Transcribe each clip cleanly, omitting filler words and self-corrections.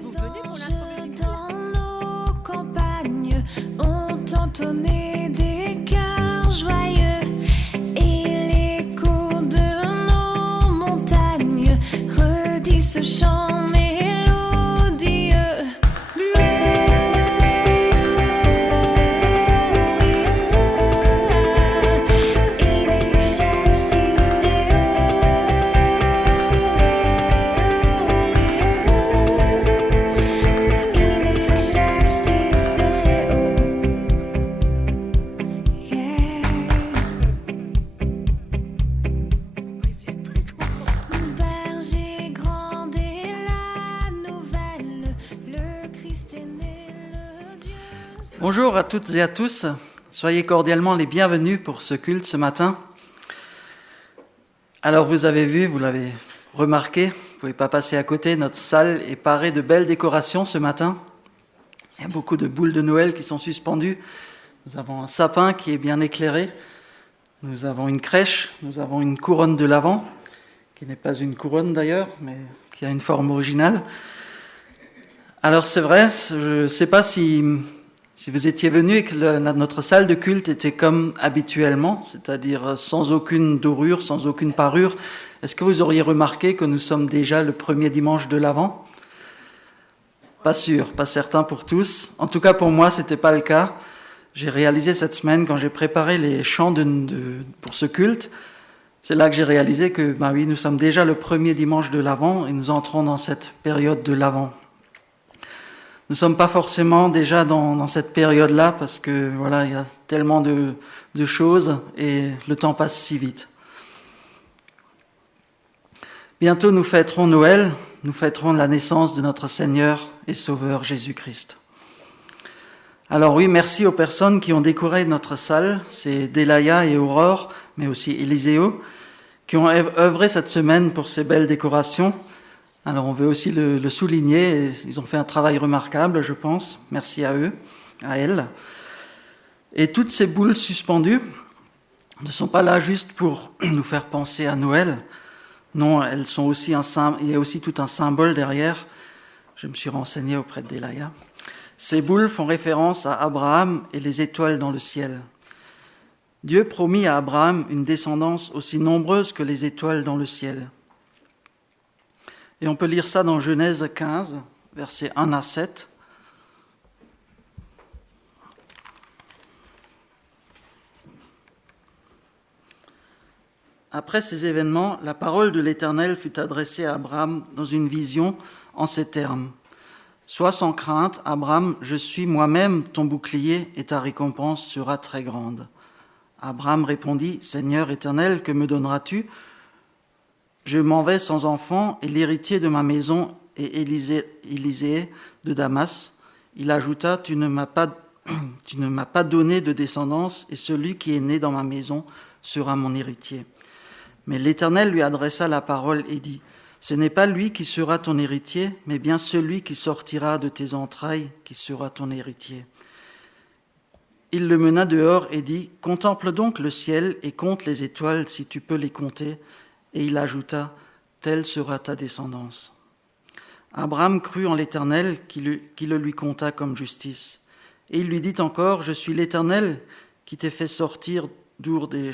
Vous venez pour l'introduction? Dans nos campagnes ont entonné des chœurs joyeux et l'écho de nos montagnes redit ce chant mélodieux. Gloria in excelsis Deo. In excelsis Deo. Yeah. Berger grand est la nouvelle, le Christ est né, le Dieu. Bonjour à toutes et à tous, soyez cordialement les bienvenus pour ce culte ce matin. Alors vous avez vu, vous l'avez remarqué, vous ne pouvez pas passer à côté, notre salle est parée de belles décorations ce matin. Il y a beaucoup de boules de Noël qui sont suspendues, nous avons un sapin qui est bien éclairé, nous avons une crèche, nous avons une couronne de l'Avent, qui n'est pas une couronne d'ailleurs, mais qui a une forme originale. Alors c'est vrai, je ne sais pas si vous étiez venu et que notre salle de culte était comme habituellement, c'est-à-dire sans aucune dorure, sans aucune parure, est-ce que vous auriez remarqué que nous sommes déjà le premier dimanche de l'Avent ? Pas sûr, pas certain pour tous. En tout cas pour moi, ce n'était pas le cas. J'ai réalisé cette semaine, quand j'ai préparé les chants pour ce culte, c'est là que j'ai réalisé que, oui, nous sommes déjà le premier dimanche de l'Avent et nous entrons dans cette période de l'Avent. Nous ne sommes pas forcément déjà dans cette période-là parce que voilà, il y a tellement de choses et le temps passe si vite. Bientôt nous fêterons Noël, nous fêterons la naissance de notre Seigneur et Sauveur Jésus-Christ. Alors oui, merci aux personnes qui ont décoré notre salle, c'est Delaya et Aurore, mais aussi Éliseo, qui ont œuvré cette semaine pour ces belles décorations. Alors on veut aussi le souligner, ils ont fait un travail remarquable, je pense. Merci à eux, à elles. Et toutes ces boules suspendues ne sont pas là juste pour nous faire penser à Noël. Non, elles sont aussi il y a aussi tout un symbole derrière. Je me suis renseigné auprès de Delaya. Ces boules font référence à Abraham et les étoiles dans le ciel. Dieu promit à Abraham une descendance aussi nombreuse que les étoiles dans le ciel. Et on peut lire ça dans Genèse 15, versets 1 à 7. Après ces événements, la parole de l'Éternel fut adressée à Abraham dans une vision en ces termes. « Sois sans crainte, Abraham, je suis moi-même ton bouclier et ta récompense sera très grande. » Abraham répondit, « Seigneur Éternel, que me donneras-tu ? Je m'en vais sans enfant, et l'héritier de ma maison est Élisée de Damas. » Il ajouta, tu ne m'as pas donné de descendance, et celui qui est né dans ma maison sera mon héritier. Mais l'Éternel lui adressa la parole et dit, ce n'est pas lui qui sera ton héritier, mais bien celui qui sortira de tes entrailles qui sera ton héritier. Il le mena dehors et dit, contemple donc le ciel et compte les étoiles si tu peux les compter. Et il ajouta, telle sera ta descendance. Abraham crut en l'Éternel qui le lui compta comme justice. Et il lui dit encore, je suis l'Éternel qui t'ai fait sortir d'Our des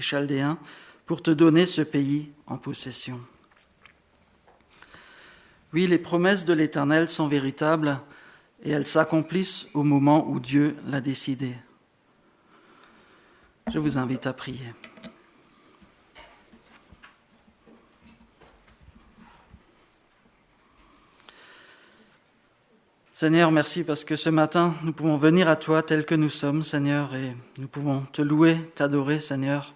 Chaldéens pour te donner ce pays en possession. Oui, les promesses de l'Éternel sont véritables et elles s'accomplissent au moment où Dieu l'a décidé. Je vous invite à prier. Seigneur, merci parce que ce matin, nous pouvons venir à toi tel que nous sommes, Seigneur, et nous pouvons te louer, t'adorer, Seigneur.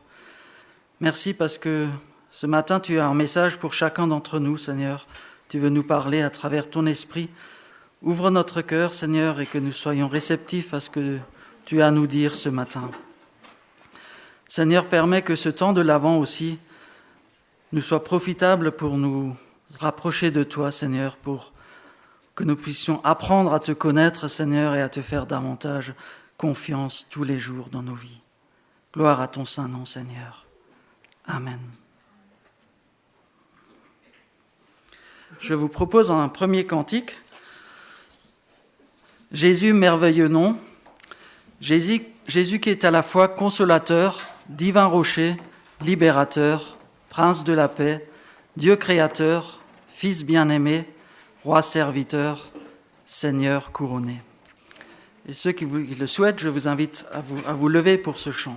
Merci parce que ce matin, tu as un message pour chacun d'entre nous, Seigneur. Tu veux nous parler à travers ton esprit. Ouvre notre cœur, Seigneur, et que nous soyons réceptifs à ce que tu as à nous dire ce matin. Seigneur, permets que ce temps de l'Avent aussi nous soit profitable pour nous rapprocher de toi, Seigneur, pour que nous puissions apprendre à te connaître, Seigneur, et à te faire davantage confiance tous les jours dans nos vies. Gloire à ton saint nom, Seigneur. Amen. Je vous propose un premier cantique Jésus, merveilleux nom. Jésus qui est à la fois consolateur, divin rocher, libérateur, prince de la paix, Dieu créateur, Fils bien-aimé, roi serviteur, Seigneur couronné. Et ceux qui le souhaitent, je vous invite à vous lever pour ce chant.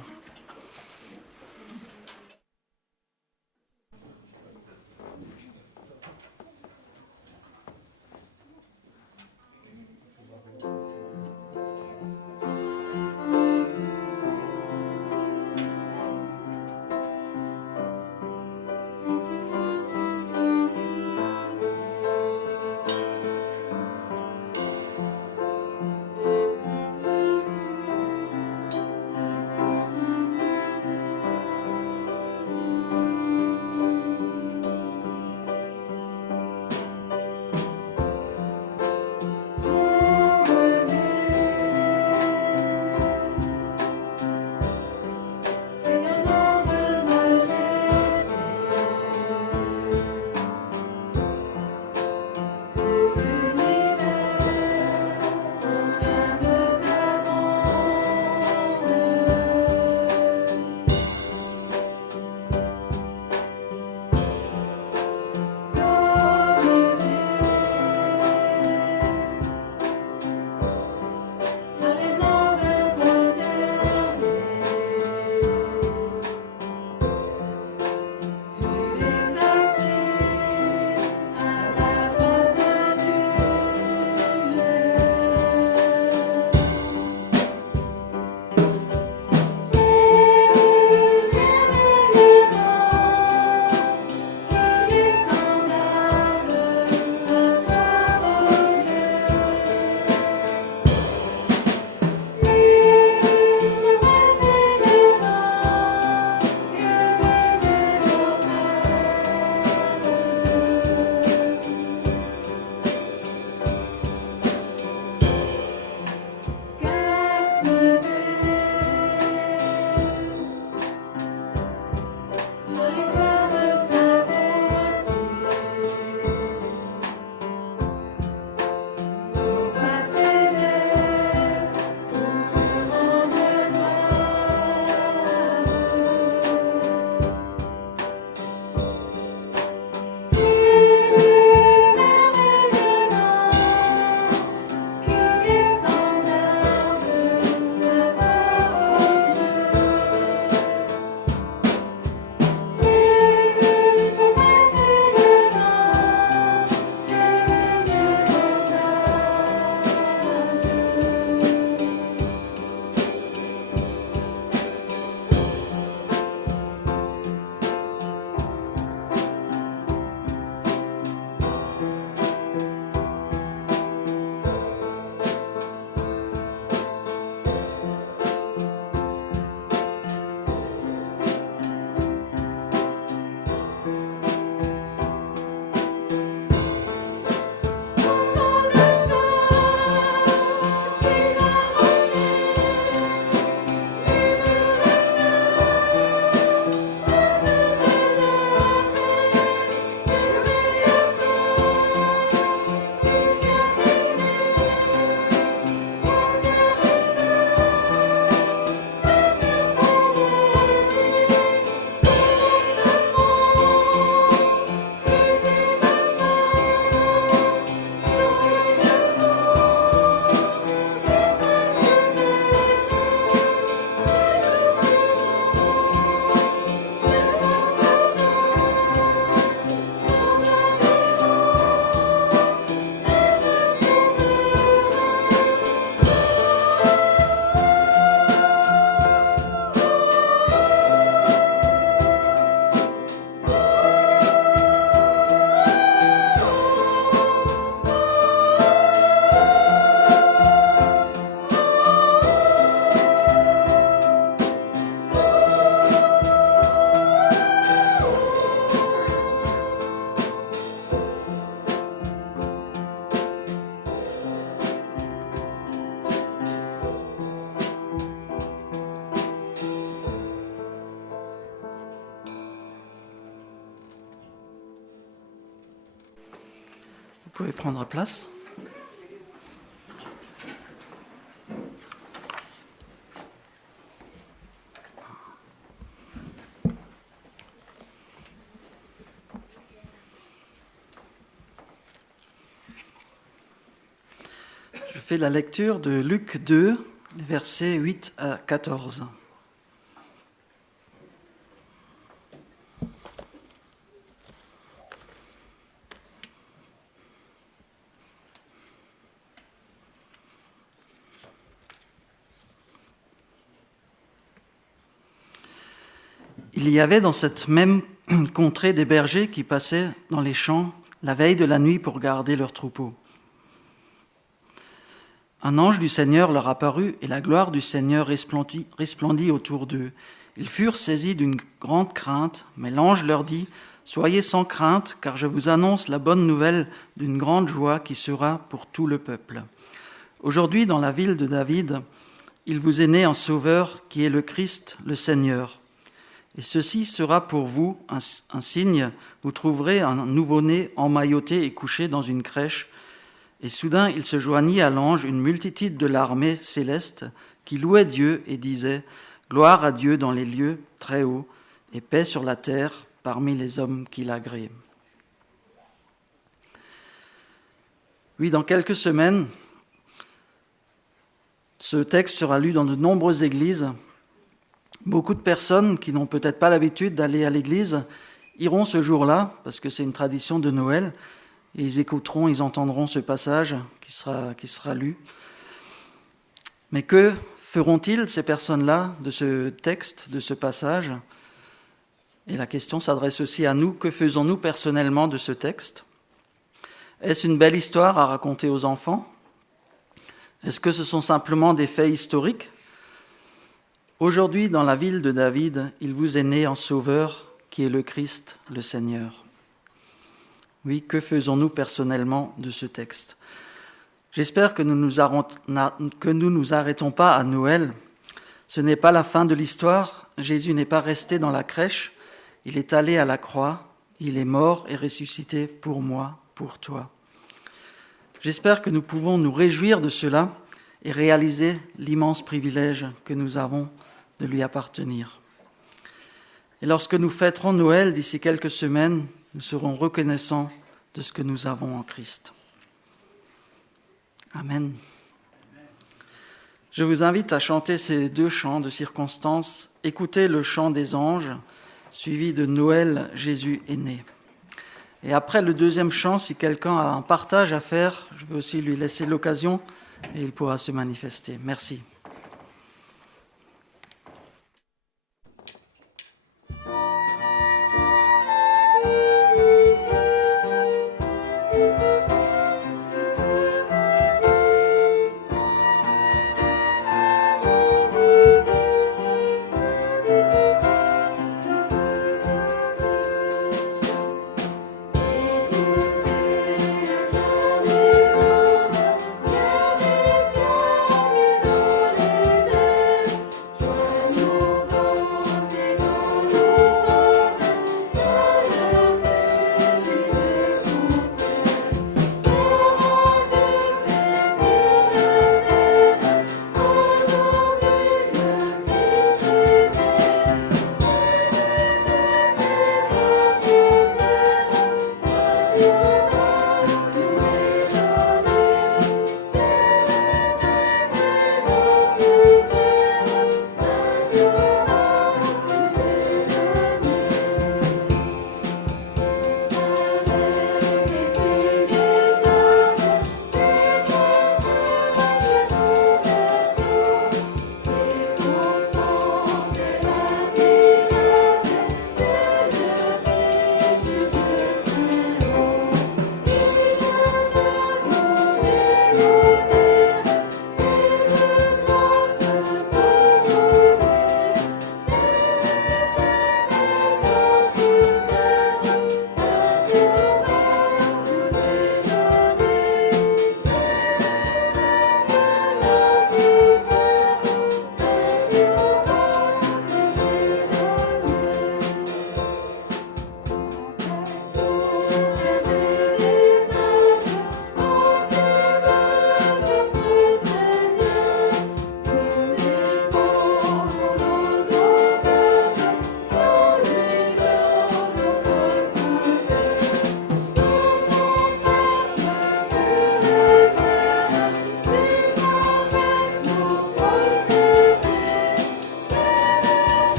Vous pouvez prendre place. fait la lecture de Luc 2, les versets 8 à 14. Il y avait dans cette même contrée des bergers qui passaient dans les champs la veille de la nuit pour garder leurs troupeaux. Un ange du Seigneur leur apparut et la gloire du Seigneur resplendit autour d'eux. Ils furent saisis d'une grande crainte, mais l'ange leur dit « Soyez sans crainte, car je vous annonce la bonne nouvelle d'une grande joie qui sera pour tout le peuple. Aujourd'hui, dans la ville de David, il vous est né un sauveur qui est le Christ, le Seigneur. Et ceci sera pour vous un signe, vous trouverez un nouveau-né emmailloté et couché dans une crèche. » Et soudain, il se joignit à l'ange une multitude de l'armée céleste qui louait Dieu et disait « Gloire à Dieu dans les lieux très hauts et paix sur la terre parmi les hommes qui l'agréent. » Oui, dans quelques semaines, ce texte sera lu dans de nombreuses églises. Beaucoup de personnes qui n'ont peut-être pas l'habitude d'aller à l'église iront ce jour-là, parce que c'est une tradition de Noël, et ils entendront ce passage qui sera lu. Mais que feront-ils, ces personnes-là, de ce texte, de ce passage ? Et la question s'adresse aussi à nous. Que faisons-nous personnellement de ce texte ? Est-ce une belle histoire à raconter aux enfants ? Est-ce que ce sont simplement des faits historiques ? Aujourd'hui, dans la ville de David, il vous est né un sauveur qui est le Christ, le Seigneur. Oui, que faisons-nous personnellement de ce texte ? J'espère que nous nous arrêtons pas à Noël. Ce n'est pas la fin de l'histoire. Jésus n'est pas resté dans la crèche. Il est allé à la croix. Il est mort et ressuscité pour moi, pour toi. J'espère que nous pouvons nous réjouir de cela et réaliser l'immense privilège que nous avons de lui appartenir. Et lorsque nous fêterons Noël d'ici quelques semaines, nous serons reconnaissants de ce que nous avons en Christ. Amen. Je vous invite à chanter ces deux chants de circonstance. Écoutez le chant des anges, suivi de Noël, Jésus est né. Et après le deuxième chant, si quelqu'un a un partage à faire, je vais aussi lui laisser l'occasion et il pourra se manifester. Merci. Thank you.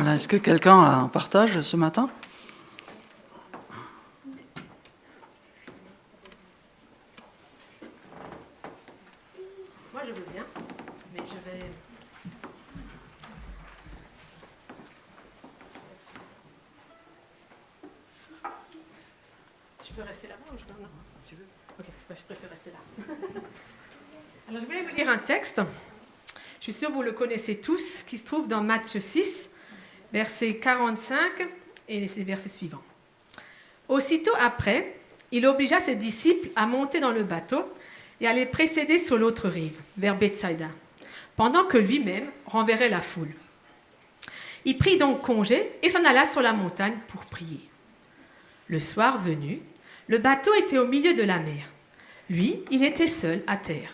Voilà, est-ce que quelqu'un a un partage ce matin? Moi, je veux bien, mais je vais... Je peux rester là-bas ou je peux... Non, tu veux. Ok, je préfère rester là. Alors, je voulais vous lire un texte. Je suis sûre que vous le connaissez tous, qui se trouve dans Matthieu 6, versets 45 et les versets suivants. Aussitôt après, il obligea ses disciples à monter dans le bateau et à les précéder sur l'autre rive, vers Bethsaïda, pendant que lui-même renverrait la foule. Il prit donc congé et s'en alla sur la montagne pour prier. Le soir venu, le bateau était au milieu de la mer. Lui, il était seul à terre.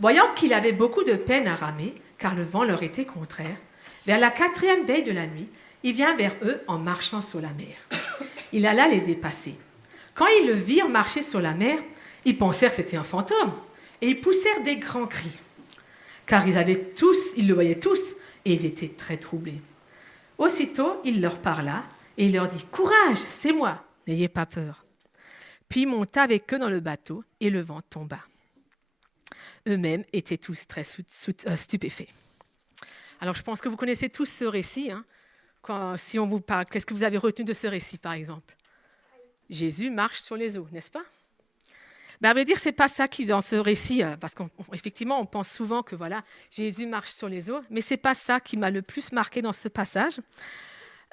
Voyant qu'il avait beaucoup de peine à ramer, car le vent leur était contraire, vers la 4e veille de la nuit, il vient vers eux en marchant sur la mer. Il alla les dépasser. Quand ils le virent marcher sur la mer, ils pensèrent que c'était un fantôme, et ils poussèrent des grands cris, car ils le voyaient tous, et ils étaient très troublés. Aussitôt, il leur parla, et il leur dit « Courage, c'est moi, n'ayez pas peur. » Puis il monta avec eux dans le bateau, et le vent tomba. Eux-mêmes étaient tous très stupéfaits. Alors, je pense que vous connaissez tous ce récit. Si on vous parle, qu'est-ce que vous avez retenu de ce récit, par exemple? Jésus marche sur les eaux, n'est-ce pas? À vrai dire, ce n'est pas ça qui est dans ce récit, parce qu'effectivement, on pense souvent que voilà, Jésus marche sur les eaux, mais ce n'est pas ça qui m'a le plus marqué dans ce passage.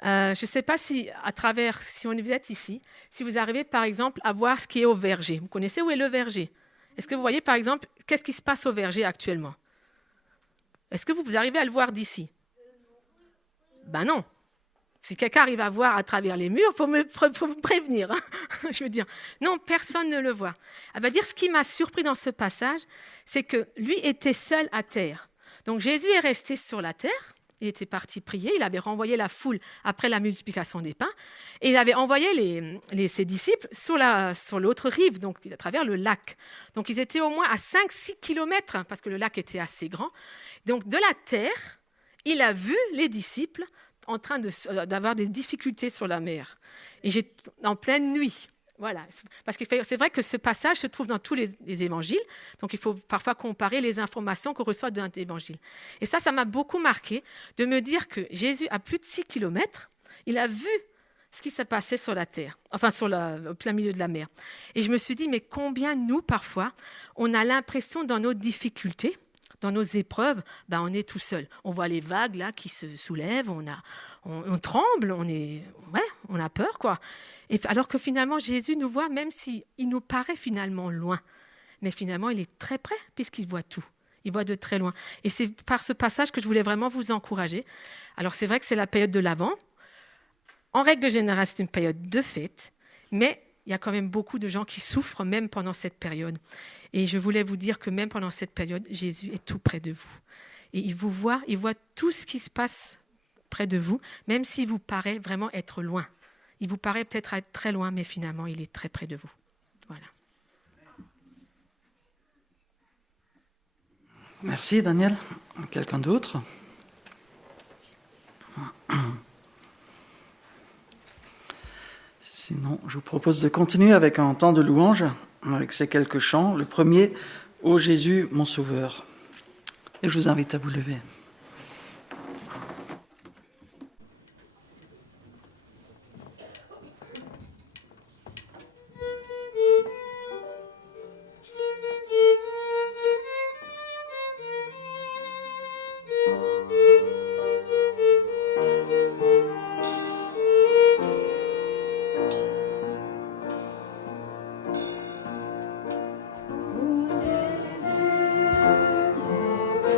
Je ne sais pas si vous êtes ici, si vous arrivez, par exemple, à voir ce qui est au verger. Vous connaissez où est le verger? Est-ce que vous voyez, par exemple, qu'est-ce qui se passe au verger actuellement? Est-ce que vous arrivez à le voir d'ici? Non. Si quelqu'un arrive à voir à travers les murs, il faut me prévenir. Je veux dire, non, personne ne le voit. À vrai dire, ce qui m'a surpris dans ce passage, c'est que lui était seul à terre. Donc Jésus est resté sur la terre. Il était parti prier, il avait renvoyé la foule après la multiplication des pains, et il avait envoyé ses disciples sur l'autre rive, donc à travers le lac. Donc ils étaient au moins à 5-6 kilomètres, parce que le lac était assez grand. Donc de la terre, il a vu les disciples en train d'avoir des difficultés sur la mer. Et en pleine nuit. Voilà, parce que c'est vrai que ce passage se trouve dans tous les évangiles, donc il faut parfois comparer les informations qu'on reçoit d'un évangile. Et ça m'a beaucoup marqué de me dire que Jésus, à plus de 6 kilomètres, il a vu ce qui s'est passé sur la terre, enfin au plein milieu de la mer. Et je me suis dit, mais combien nous, parfois, on a l'impression dans nos difficultés, dans nos épreuves, on est tout seul. On voit les vagues là qui se soulèvent, on tremble, on a peur, quoi. Et alors que finalement, Jésus nous voit, même s'il nous paraît finalement loin. Mais finalement, il est très près, puisqu'il voit tout. Il voit de très loin. Et c'est par ce passage que je voulais vraiment vous encourager. Alors, c'est vrai que c'est la période de l'Avent. En règle générale, c'est une période de fête. Mais il y a quand même beaucoup de gens qui souffrent, même pendant cette période. Et je voulais vous dire que même pendant cette période, Jésus est tout près de vous. Et il voit tout ce qui se passe près de vous, même s'il vous paraît vraiment être loin. Il vous paraît peut-être être très loin, mais finalement, il est très près de vous. Voilà. Merci, Daniel. Quelqu'un d'autre? Sinon, je vous propose de continuer avec un temps de louange, avec ces quelques chants. Le premier, « Ô Jésus, mon Sauveur ». Et je vous invite à vous lever. Ô Jésus, mon Sauveur,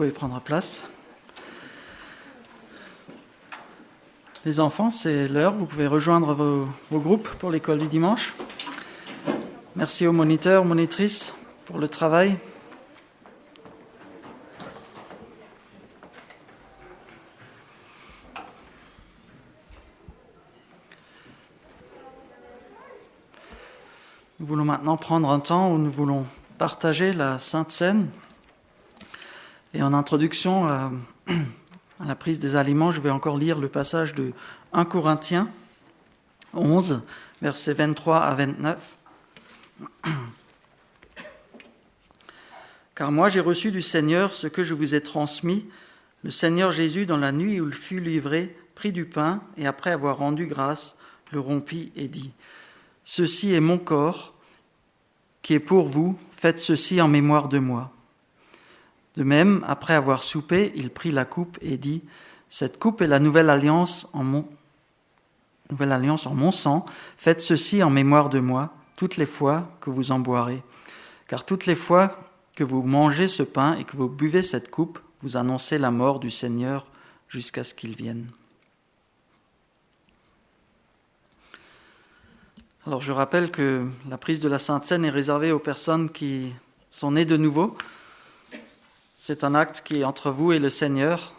pouvez prendre place. Les enfants, c'est l'heure, vous pouvez rejoindre vos groupes pour l'école du dimanche. Merci aux moniteurs, monitrices pour le travail. Nous voulons maintenant prendre un temps où nous voulons partager la Sainte Seine. Et en introduction à la prise des aliments, je vais encore lire le passage de 1 Corinthiens 11, versets 23 à 29. « Car moi j'ai reçu du Seigneur ce que je vous ai transmis. Le Seigneur Jésus, dans la nuit où il fut livré, prit du pain et après avoir rendu grâce, le rompit et dit : Ceci est mon corps qui est pour vous, faites ceci en mémoire de moi. De même, après avoir soupé, il prit la coupe et dit : Cette coupe est la nouvelle alliance en mon sang, faites ceci en mémoire de moi, toutes les fois que vous en boirez. Car toutes les fois que vous mangez ce pain et que vous buvez cette coupe, vous annoncez la mort du Seigneur jusqu'à ce qu'il vienne. Alors je rappelle que la prise de la Sainte Seine est réservée aux personnes qui sont nées de nouveau. C'est un acte qui est entre vous et le Seigneur.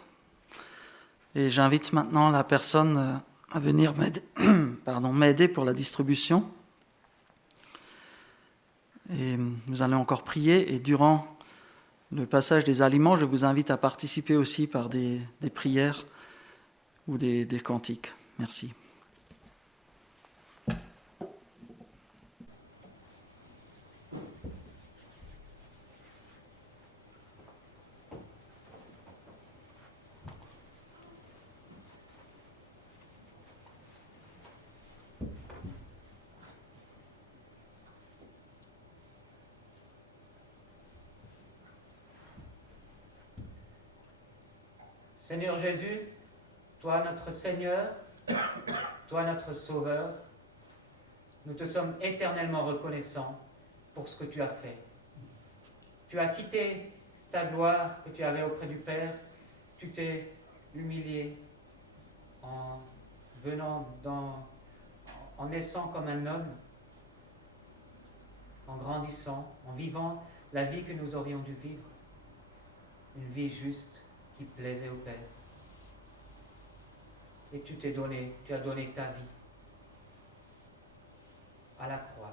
Et j'invite maintenant la personne à venir m'aider pour la distribution. Et nous allons encore prier. Et durant le passage des aliments, je vous invite à participer aussi par des prières ou des cantiques. Merci. Seigneur Jésus, toi notre Seigneur, toi notre Sauveur, nous te sommes éternellement reconnaissants pour ce que tu as fait. Tu as quitté ta gloire que tu avais auprès du Père, tu t'es humilié en naissant comme un homme, en grandissant, en vivant la vie que nous aurions dû vivre, une vie juste qui plaisait au Père. Et tu as donné ta vie à la croix,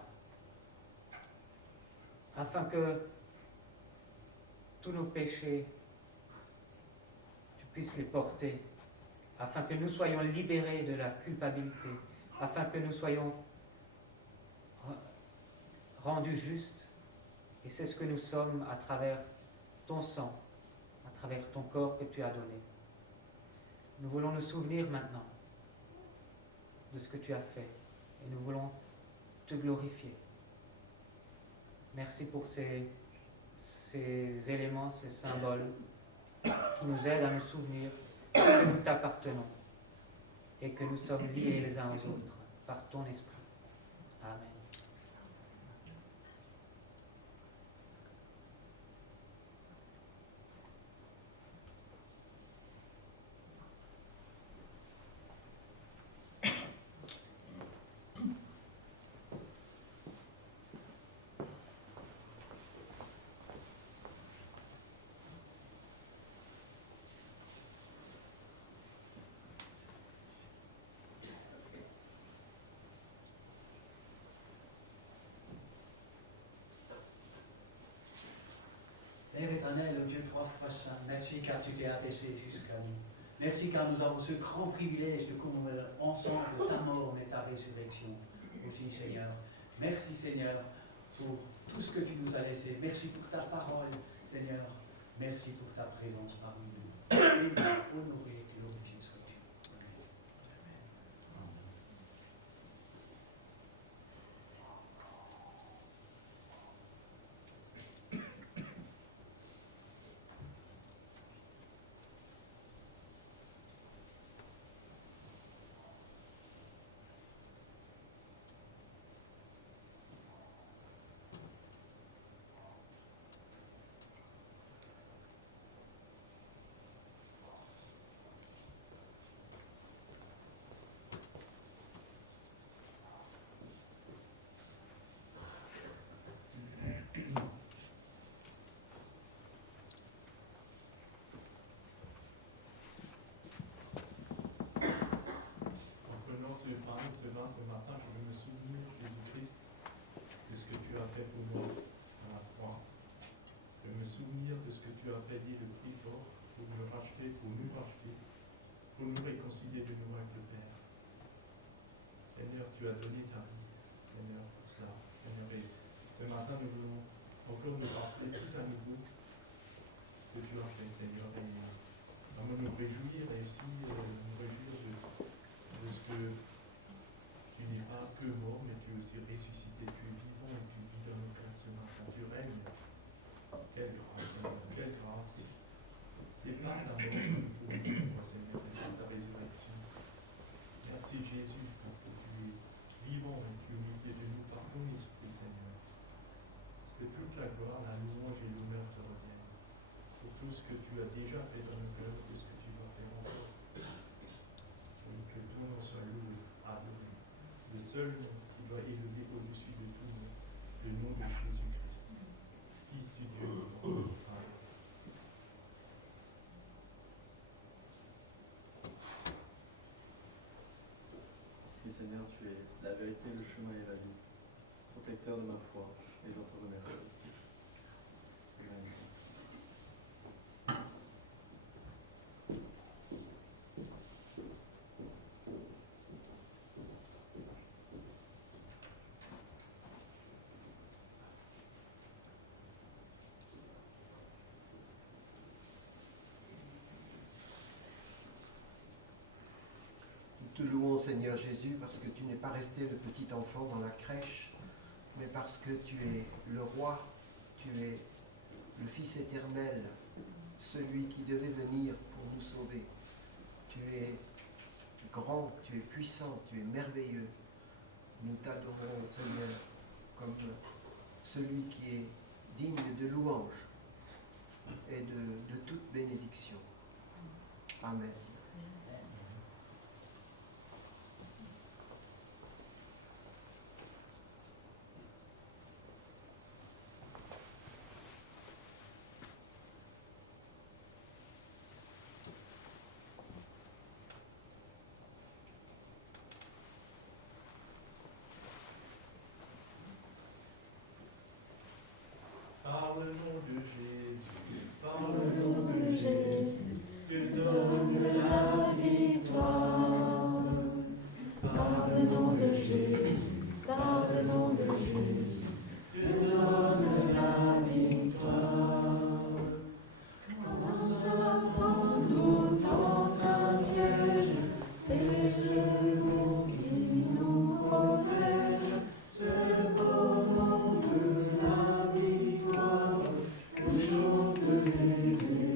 afin que tous nos péchés, tu puisses les porter, afin que nous soyons libérés de la culpabilité, afin que nous soyons rendus justes. Et c'est ce que nous sommes à travers ton sang, à travers ton corps que tu as donné. Nous voulons nous souvenir maintenant de ce que tu as fait et nous voulons te glorifier. Merci pour ces éléments, ces symboles qui nous aident à nous souvenir que nous t'appartenons et que nous sommes liés les uns aux autres par ton esprit. Amen. Père éternel, le Dieu trois fois saint, merci car tu t'es abaissé jusqu'à nous. Merci car nous avons ce grand privilège de commémorer ensemble ta mort et ta résurrection aussi, Seigneur. Merci, Seigneur, pour tout ce que tu nous as laissé. Merci pour ta parole, Seigneur. Merci pour ta présence parmi nous. Honoré et glorifié sois-tu. tu as donné ta vie, Seigneur, pour cela. Seigneur, et ce matin, nous voulons encore nous rappeler tout à nouveau ce que tu as fait, Seigneur, et vraiment nous réjouir et aussi nous réjouir de ce que tu n'es pas que mort, mais tu es aussi ressuscité, tu es vivant et tu vis dans nos cœurs ce matin, tu règnes. Quelle grâce, Seigneur, quelle grâce. C'est pas la mort pour nous, Seigneur, mais c'est ta résurrection. Merci Jésus, parce que tu es vivant et tu es au milieu de nous. Pardonne-nous, Seigneur. Que toute la gloire, la louange et l'honneur te reviennent. Pour tout ce que tu as déjà fait dans nos cœurs, tout ce que tu vas faire encore. Et que ton nom soit loué, adoré. Le seul nom qui doit élever au-dessus de tout nom, le nom de Jésus-Christ, Fils du Dieu vivant. Amen. Oui, Seigneur, tu es la vérité, le chemin et la vie, protecteur de ma foi, et j'en te remercie. Amen. Nous te louons, Seigneur Jésus, parce que tu n'es pas resté le petit enfant dans la crèche, mais parce que tu es le roi, tu es le Fils éternel, celui qui devait venir pour nous sauver. Tu es grand, tu es puissant, tu es merveilleux. Nous t'adorons, Seigneur, comme celui qui est digne de louange et de toute bénédiction. Amen. Par le nom de Jésus, par le nom de Jésus, te donne la victoire. Par le nom de Jésus, par le nom de Jésus, te donne la victoire. Quand Satan nous tente un piège, c'est genoux qui nous protègent, c'est au nom de la victoire que chante les élus.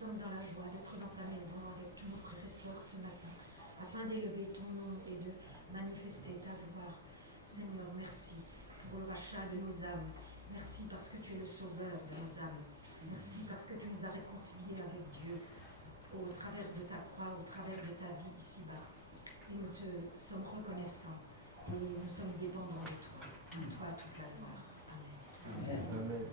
Nous sommes dans la joie d'être dans ta maison avec tous nos frères et sœurs ce matin, afin d'élever ton nom et de manifester ta gloire. Seigneur, merci pour le rachat de nos âmes. Merci parce que tu es le sauveur de nos âmes. Merci parce que tu nous as réconciliés avec Dieu au travers de ta croix, au travers de ta vie ici-bas. Et nous te sommes reconnaissants et nous sommes dépendants de toi. Toi, toute la gloire. Amen. Amen.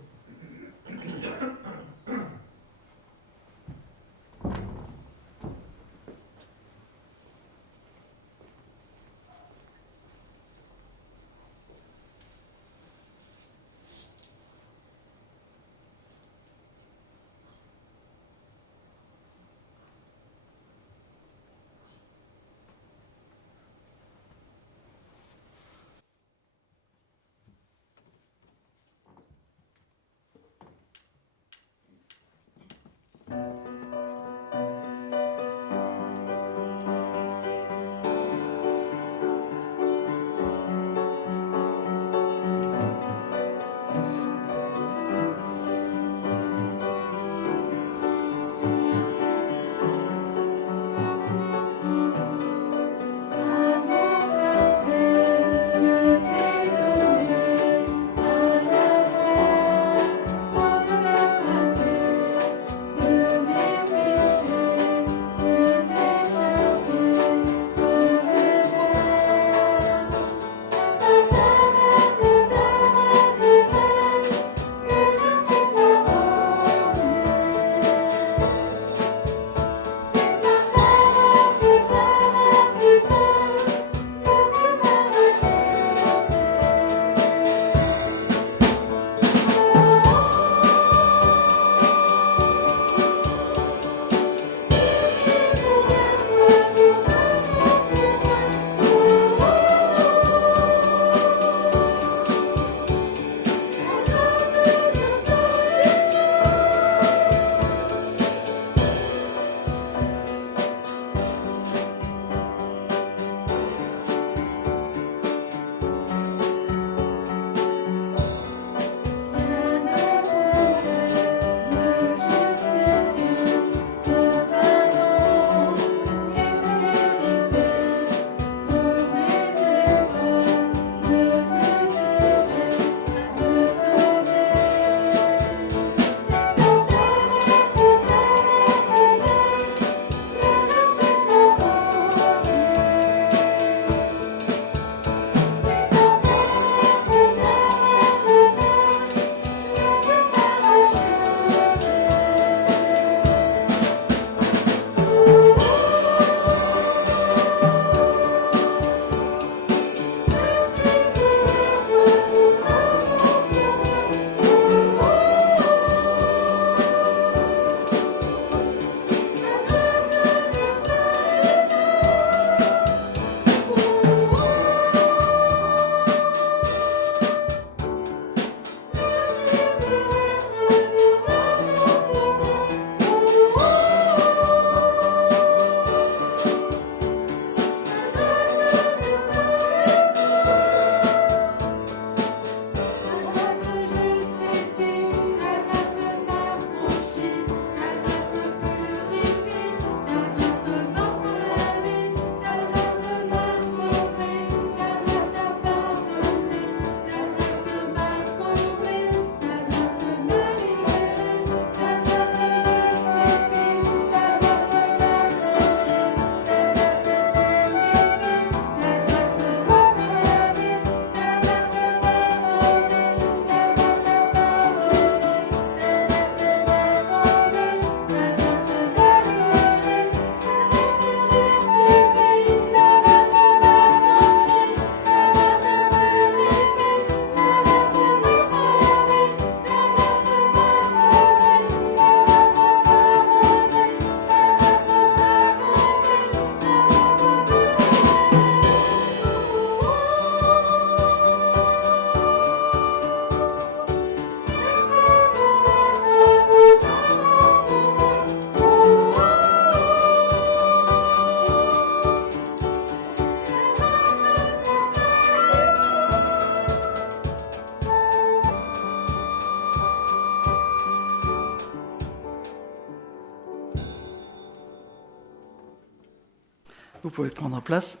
Vous pouvez prendre place.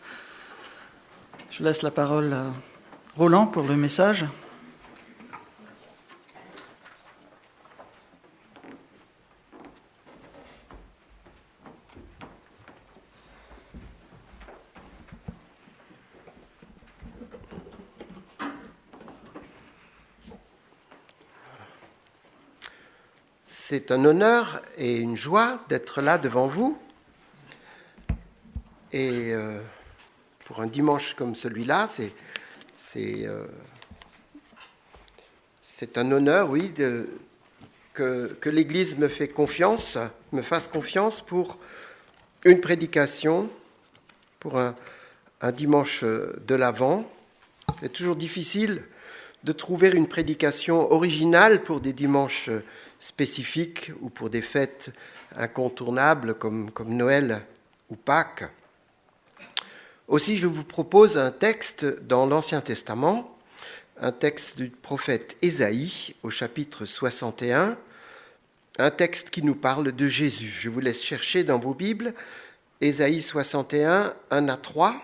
Je laisse la parole à Roland pour le message. C'est un honneur et une joie d'être là devant vous. Et pour un dimanche comme celui-là, c'est un honneur, oui, que l'Église me fasse confiance pour une prédication, pour un dimanche de l'Avent. C'est toujours difficile de trouver une prédication originale pour des dimanches spécifiques ou pour des fêtes incontournables comme Noël ou Pâques. Aussi, je vous propose un texte dans l'Ancien Testament, un texte du prophète Ésaïe au chapitre 61, un texte qui nous parle de Jésus. Je vous laisse chercher dans vos Bibles, Ésaïe 61, 1 à 3.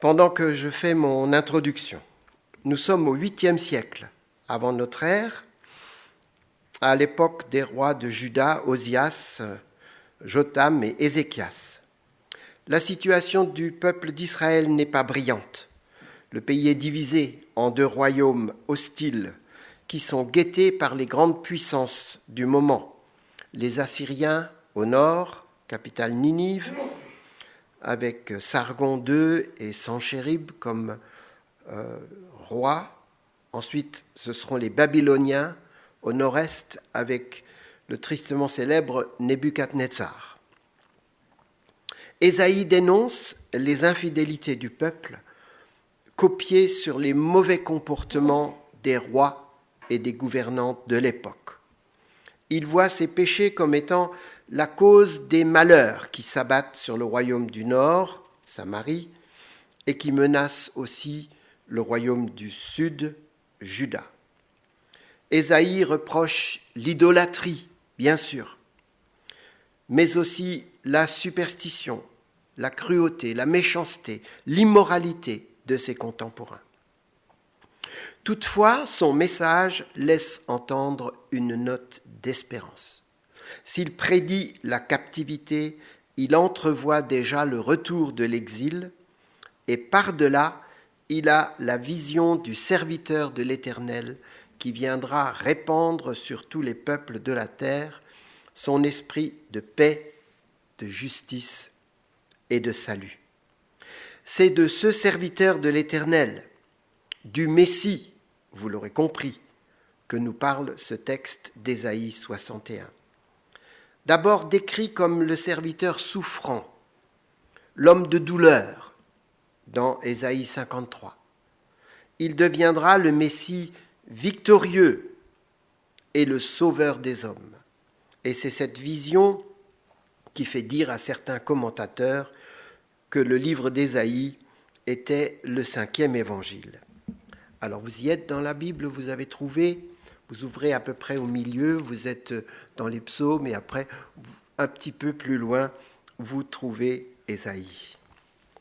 Pendant que je fais mon introduction, nous sommes au 8e siècle avant notre ère, à l'époque des rois de Juda, Osias, Jotham et Ézéchias. La situation du peuple d'Israël n'est pas brillante. Le pays est divisé en 2 royaumes hostiles qui sont guettés par les grandes puissances du moment. Les Assyriens au nord, capitale Ninive, avec Sargon II et Sanchérib comme roi. Ensuite, ce seront les Babyloniens au nord-est avec le tristement célèbre Nebuchadnezzar. Ésaïe dénonce les infidélités du peuple, copiées sur les mauvais comportements des rois et des gouvernantes de l'époque. Il voit ces péchés comme étant la cause des malheurs qui s'abattent sur le royaume du Nord, Samarie, et qui menacent aussi le royaume du Sud, Juda. Ésaïe reproche l'idolâtrie, bien sûr, mais aussi la superstition, la cruauté, la méchanceté, l'immoralité de ses contemporains. Toutefois, son message laisse entendre une note d'espérance. S'il prédit la captivité, il entrevoit déjà le retour de l'exil, et par-delà, il a la vision du serviteur de l'Éternel qui viendra répandre sur tous les peuples de la terre son esprit de paix, de justice et de salut. C'est de ce serviteur de l'Éternel, du Messie, vous l'aurez compris, que nous parle ce texte d'Ésaïe 61. D'abord décrit comme le serviteur souffrant, l'homme de douleur, dans Ésaïe 53. Il deviendra le Messie victorieux et le sauveur des hommes. Et c'est cette vision qui fait dire à certains commentateurs que le livre d'Ésaïe était le 5e évangile. Alors vous y êtes dans la Bible, vous avez trouvé, vous ouvrez à peu près au milieu, vous êtes dans les psaumes et après, un petit peu plus loin, vous trouvez Ésaïe.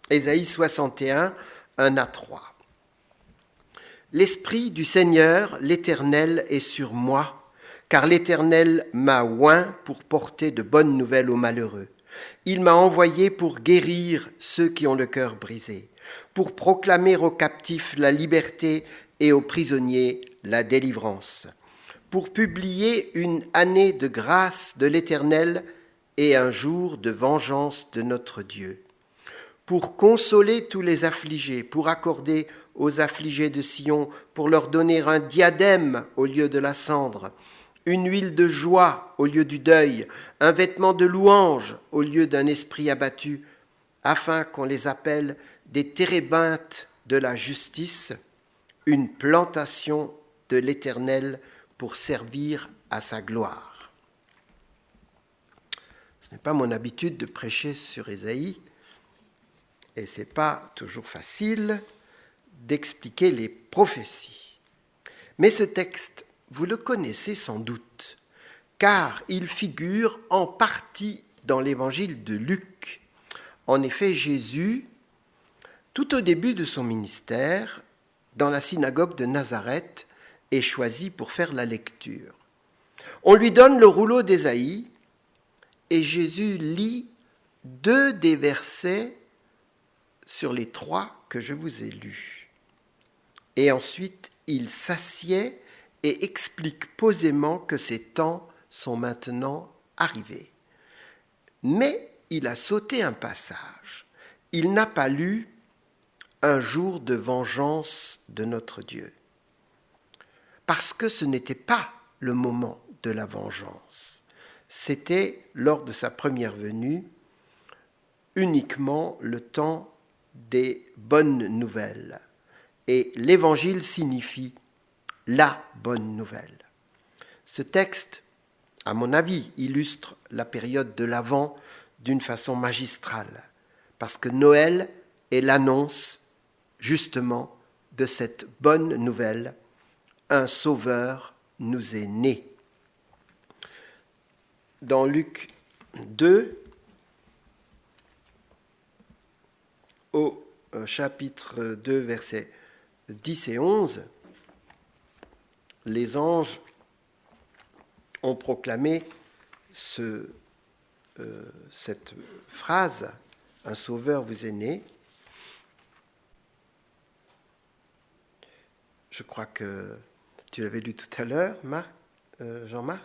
Ésaïe 61, 1 à 3. L'Esprit du Seigneur, l'Éternel, est sur moi, car l'Éternel m'a oint pour porter de bonnes nouvelles aux malheureux. Il m'a envoyé pour guérir ceux qui ont le cœur brisé, pour proclamer aux captifs la liberté et aux prisonniers la délivrance, pour publier une année de grâce de l'Éternel et un jour de vengeance de notre Dieu, pour consoler tous les affligés, pour accorder aux affligés de Sion, pour leur donner un diadème au lieu de la cendre, une huile de joie au lieu du deuil, un vêtement de louange au lieu d'un esprit abattu, afin qu'on les appelle des térébinthes de la justice, une plantation de l'Éternel pour servir à sa gloire. Ce n'est pas mon habitude de prêcher sur Ésaïe, et ce n'est pas toujours facile d'expliquer les prophéties. Mais ce texte, vous le connaissez sans doute, car il figure en partie dans l'évangile de Luc. En effet, Jésus, tout au début de son ministère, dans la synagogue de Nazareth, est choisi pour faire la lecture. On lui donne le rouleau d'Ésaïe et Jésus lit 2 des versets sur les 3 que je vous ai lus. Et ensuite, il s'assied et explique posément que ces temps sont maintenant arrivés. Mais il a sauté un passage. Il n'a pas lu un jour de vengeance de notre Dieu. Parce que ce n'était pas le moment de la vengeance. C'était, lors de sa première venue, uniquement le temps des bonnes nouvelles. Et l'évangile signifie la bonne nouvelle. Ce texte, à mon avis, illustre la période de l'Avent d'une façon magistrale, parce que Noël est l'annonce justement de cette bonne nouvelle. Un sauveur nous est né. Dans Luc 2, au chapitre 2, versets 10 et 11, les anges ont proclamé cette phrase, « Un sauveur vous est né ». Je crois que tu l'avais lu tout à l'heure, Jean-Marc.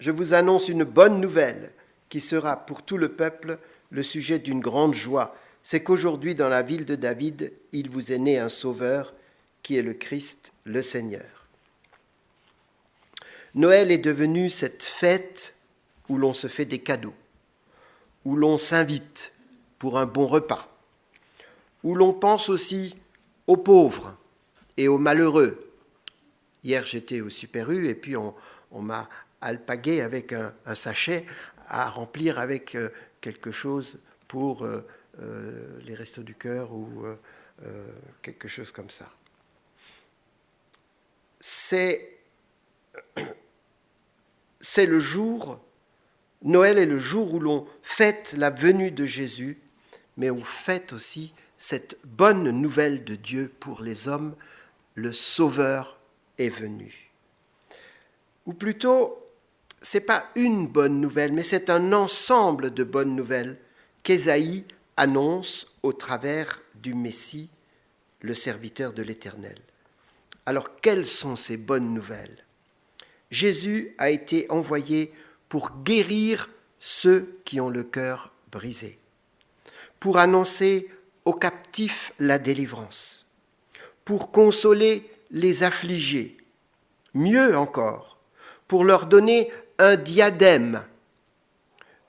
Je vous annonce une bonne nouvelle qui sera pour tout le peuple le sujet d'une grande joie. C'est qu'aujourd'hui, dans la ville de David, il vous est né un sauveur qui est le Christ, le Seigneur. Noël est devenu cette fête où l'on se fait des cadeaux, où l'on s'invite pour un bon repas, où l'on pense aussi aux pauvres et aux malheureux. Hier, j'étais au Super U et puis on m'a alpagué avec un sachet à remplir avec quelque chose pour les Restos du Cœur ou quelque chose comme ça. C'est le jour, Noël est le jour où l'on fête la venue de Jésus, mais on fête aussi cette bonne nouvelle de Dieu pour les hommes, le Sauveur est venu. Ou plutôt, ce n'est pas une bonne nouvelle, mais c'est un ensemble de bonnes nouvelles qu'Ésaïe annonce au travers du Messie, le serviteur de l'Éternel. Alors, quelles sont ces bonnes nouvelles ? Jésus a été envoyé pour guérir ceux qui ont le cœur brisé, pour annoncer aux captifs la délivrance, pour consoler les affligés, mieux encore, pour leur donner un diadème,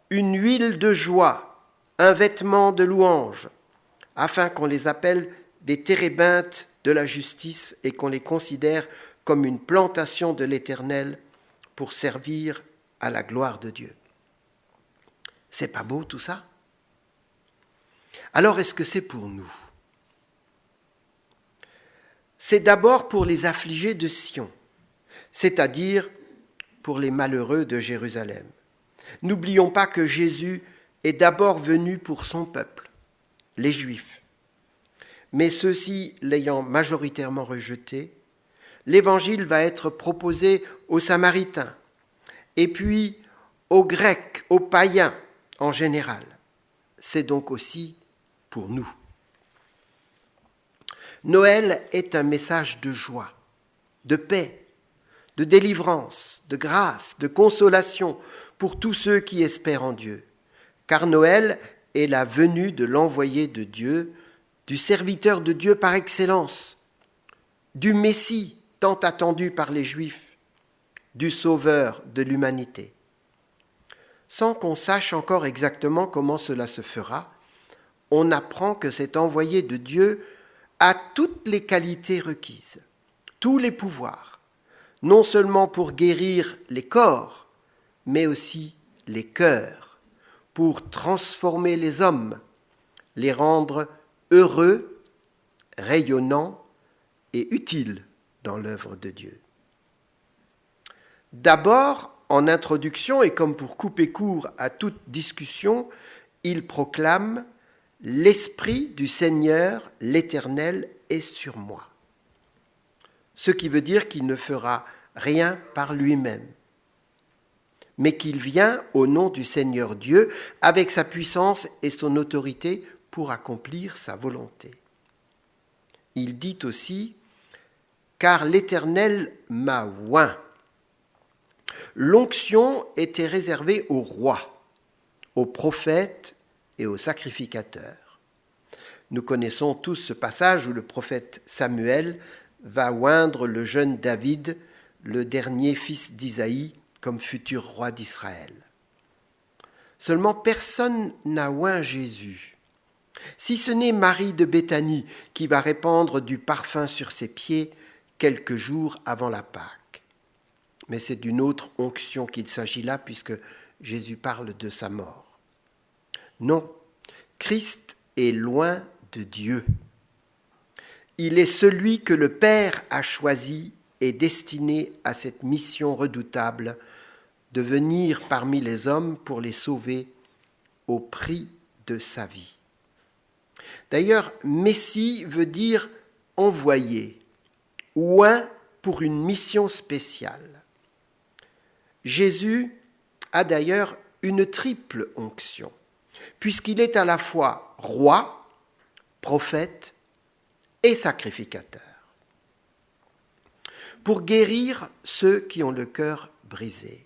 une huile de joie, un vêtement de louange, afin qu'on les appelle des térébinthes de la justice et qu'on les considère comme une plantation de l'Éternel pour servir à la gloire de Dieu. C'est pas beau tout ça ? Alors est-ce que c'est pour nous ? C'est d'abord pour les affligés de Sion, c'est-à-dire pour les malheureux de Jérusalem. N'oublions pas que Jésus est d'abord venu pour son peuple, les Juifs. Mais ceux-ci l'ayant majoritairement rejeté, l'Évangile va être proposé aux Samaritains, et puis aux Grecs, aux païens en général. C'est donc aussi pour nous. Noël est un message de joie, de paix, de délivrance, de grâce, de consolation pour tous ceux qui espèrent en Dieu. Car Noël est la venue de l'envoyé de Dieu, du serviteur de Dieu par excellence, du Messie tant attendu par les Juifs, du Sauveur de l'humanité. Sans qu'on sache encore exactement comment cela se fera, on apprend que cet envoyé de Dieu a toutes les qualités requises, tous les pouvoirs, non seulement pour guérir les corps, mais aussi les cœurs, pour transformer les hommes, les rendre heureux, rayonnants et utiles dans l'œuvre de Dieu. D'abord, en introduction et comme pour couper court à toute discussion, il proclame « L'Esprit du Seigneur, l'Éternel, est sur moi ». Ce qui veut dire qu'il ne fera rien par lui-même, mais qu'il vient au nom du Seigneur Dieu avec sa puissance et son autorité pour accomplir sa volonté. Il dit aussi « Car l'Éternel m'a oint ». L'onction était réservée aux rois, aux prophètes et aux sacrificateurs. Nous connaissons tous ce passage où le prophète Samuel va oindre le jeune David, le dernier fils d'Isaïe, comme futur roi d'Israël. Seulement personne n'a oint Jésus, si ce n'est Marie de Béthanie qui va répandre du parfum sur ses pieds quelques jours avant la Pâque. Mais c'est d'une autre onction qu'il s'agit là, puisque Jésus parle de sa mort. Non, Christ est loin de Dieu. Il est celui que le Père a choisi et destiné à cette mission redoutable de venir parmi les hommes pour les sauver au prix de sa vie. D'ailleurs, Messie veut dire envoyé, oint pour une mission spéciale. Jésus a d'ailleurs une triple onction, puisqu'il est à la fois roi, prophète et sacrificateur, pour guérir ceux qui ont le cœur brisé.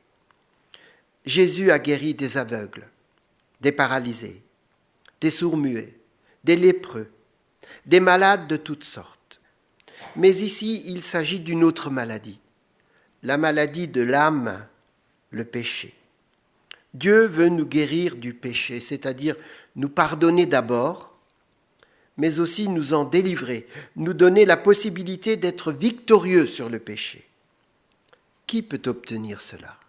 Jésus a guéri des aveugles, des paralysés, des sourds-muets, des lépreux, des malades de toutes sortes. Mais ici, il s'agit d'une autre maladie, la maladie de l'âme, le péché. Dieu veut nous guérir du péché, c'est-à-dire nous pardonner d'abord, mais aussi nous en délivrer, nous donner la possibilité d'être victorieux sur le péché. Qui peut obtenir cela ?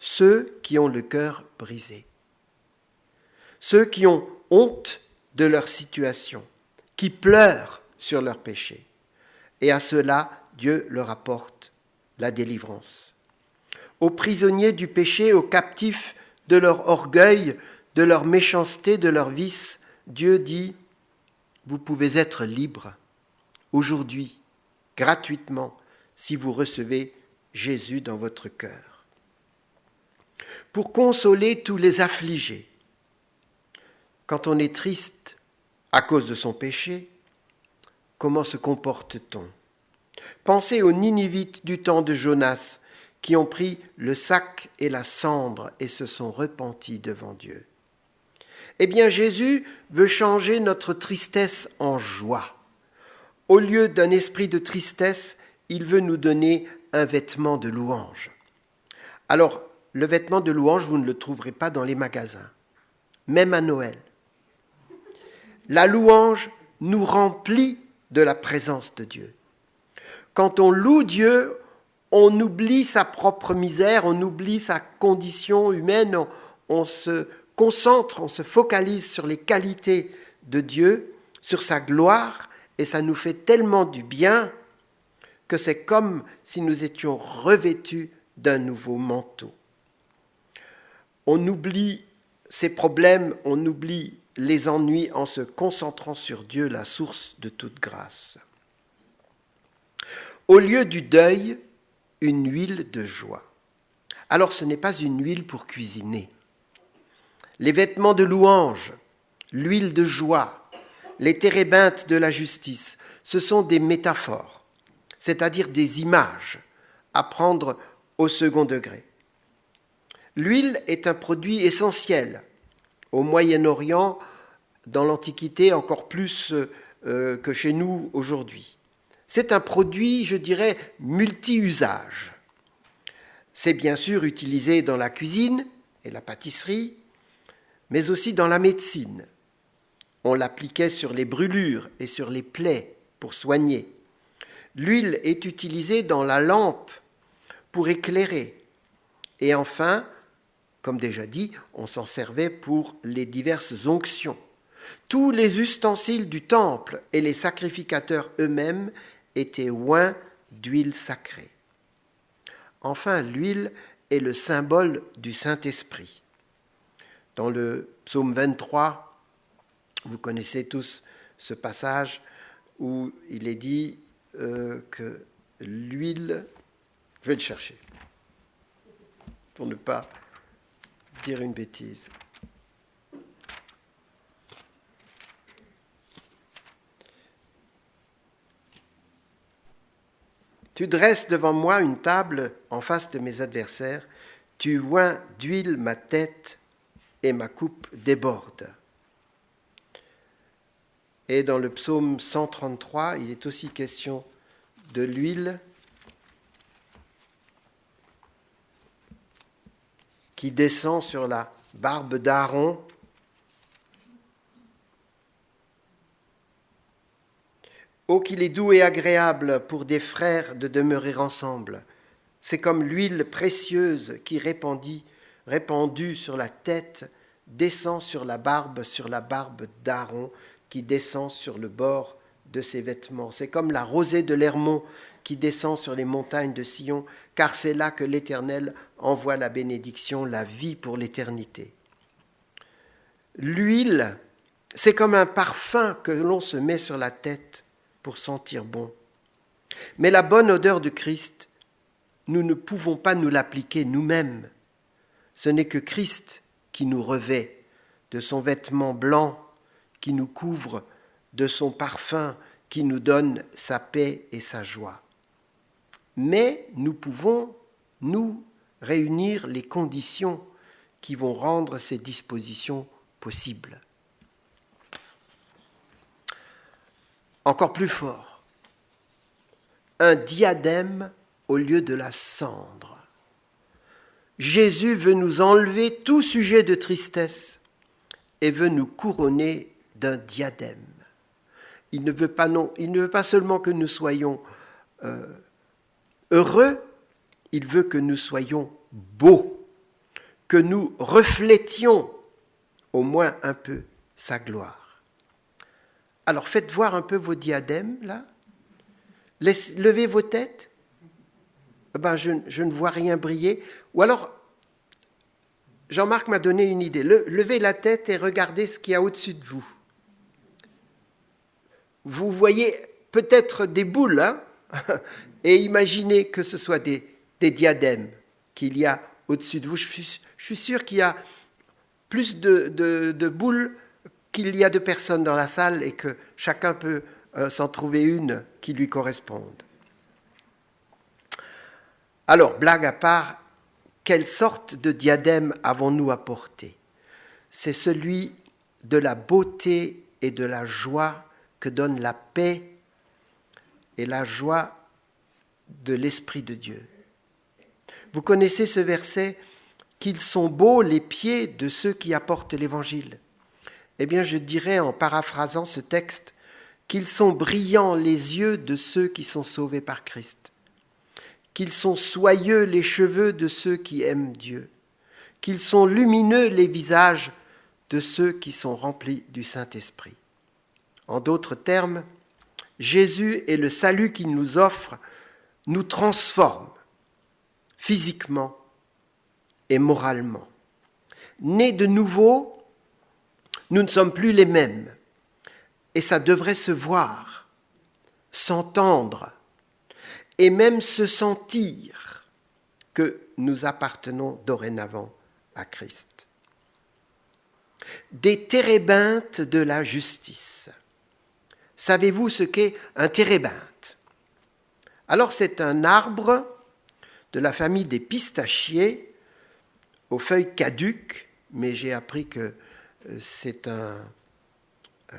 Ceux qui ont le cœur brisé, ceux qui ont honte de leur situation, qui pleurent sur leur péché. Et à ceux-là, Dieu leur apporte la délivrance. Aux prisonniers du péché, aux captifs de leur orgueil, de leur méchanceté, de leur vice, Dieu dit « Vous pouvez être libres aujourd'hui, gratuitement, si vous recevez Jésus dans votre cœur. » Pour consoler tous les affligés. Quand on est triste à cause de son péché, comment se comporte-t-on ? Pensez aux Ninivites du temps de Jonas qui ont pris le sac et la cendre et se sont repentis devant Dieu. Eh bien, Jésus veut changer notre tristesse en joie. Au lieu d'un esprit de tristesse, il veut nous donner un vêtement de louange. Alors, le vêtement de louange, vous ne le trouverez pas dans les magasins, même à Noël. La louange nous remplit de la présence de Dieu. Quand on loue Dieu, on oublie sa propre misère, on oublie sa condition humaine, on se concentre, on se focalise sur les qualités de Dieu, sur sa gloire, et ça nous fait tellement du bien que c'est comme si nous étions revêtus d'un nouveau manteau. On oublie ses problèmes, on oublie les ennuis en se concentrant sur Dieu, la source de toute grâce. Au lieu du deuil, une huile de joie. Alors ce n'est pas une huile pour cuisiner. Les vêtements de louange, l'huile de joie, les térébinthes de la justice, ce sont des métaphores, c'est-à-dire des images à prendre au second degré. L'huile est un produit essentiel. Au Moyen-Orient, dans l'Antiquité, encore plus que chez nous aujourd'hui. C'est un produit, je dirais, multi-usage. C'est bien sûr utilisé dans la cuisine et la pâtisserie, mais aussi dans la médecine. On l'appliquait sur les brûlures et sur les plaies pour soigner. L'huile est utilisée dans la lampe pour éclairer. Et enfin, comme déjà dit, on s'en servait pour les diverses onctions. Tous les ustensiles du temple et les sacrificateurs eux-mêmes étaient oints d'huile sacrée. Enfin, l'huile est le symbole du Saint-Esprit. Dans le psaume 23, vous connaissez tous ce passage où il est dit que l'huile, je vais le chercher pour ne pas dire une bêtise. Tu dresses devant moi une table en face de mes adversaires, tu oins d'huile ma tête et ma coupe déborde. Et dans le psaume 133, il est aussi question de l'huile qui descend sur la barbe d'Aaron. Oh, qu'il est doux et agréable pour des frères de demeurer ensemble. C'est comme l'huile précieuse qui répandue sur la tête, descend sur la barbe d'Aaron, qui descend sur le bord de ses vêtements. C'est comme la rosée de l'Hermon qui descend sur les montagnes de Sion, car c'est là que l'Éternel envoie la bénédiction, la vie pour l'éternité. L'huile, c'est comme un parfum que l'on se met sur la tête pour sentir bon. Mais la bonne odeur de Christ, nous ne pouvons pas nous l'appliquer nous-mêmes. Ce n'est que Christ qui nous revêt de son vêtement blanc, qui nous couvre de son parfum, qui nous donne sa paix et sa joie. Mais nous pouvons, nous, réunir les conditions qui vont rendre ces dispositions possibles. Encore plus fort, un diadème au lieu de la cendre. Jésus veut nous enlever tout sujet de tristesse et veut nous couronner d'un diadème. Il ne veut pas seulement que nous soyons heureux, il veut que nous soyons beaux, que nous reflétions au moins un peu sa gloire. Alors faites voir un peu vos diadèmes, là. Levez vos têtes. Je ne vois rien briller. Ou alors, Jean-Marc m'a donné une idée. Levez la tête et regardez ce qu'il y a au-dessus de vous. Vous voyez peut-être des boules, hein, et imaginez que ce soit des diadèmes qu'il y a au-dessus de vous. Je suis sûr qu'il y a plus de boules qu'il y a de personnes dans la salle et que chacun peut s'en trouver une qui lui corresponde. Alors, blague à part, quelle sorte de diadème avons-nous à porter ? C'est celui de la beauté et de la joie que donne la paix et la joie de l'Esprit de Dieu. Vous connaissez ce verset « Qu'ils sont beaux les pieds de ceux qui apportent l'Évangile ». Eh bien, je dirais en paraphrasant ce texte qu'ils sont brillants les yeux de ceux qui sont sauvés par Christ, qu'ils sont soyeux les cheveux de ceux qui aiment Dieu, qu'ils sont lumineux les visages de ceux qui sont remplis du Saint-Esprit. En d'autres termes, Jésus et le salut qu'il nous offre nous transforment physiquement et moralement. Nés de nouveau, nous ne sommes plus les mêmes. Et ça devrait se voir, s'entendre et même se sentir que nous appartenons dorénavant à Christ. Des térébinthes de la justice. Savez-vous ce qu'est un térébinthe ? Alors c'est un arbre de la famille des pistachiers aux feuilles caduques, mais j'ai appris que c'est un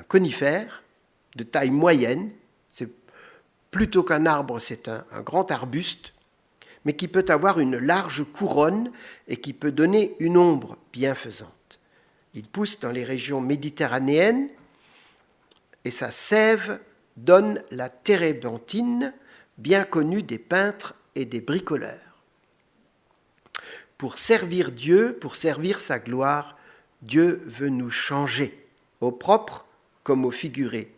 conifère de taille moyenne. C'est plutôt qu'un arbre, c'est un grand arbuste, mais qui peut avoir une large couronne et qui peut donner une ombre bienfaisante. Il pousse dans les régions méditerranéennes et sa sève donne la térébenthine, bien connue des peintres et des bricoleurs. Pour servir Dieu, pour servir sa gloire, Dieu veut nous changer, au propre comme au figuré.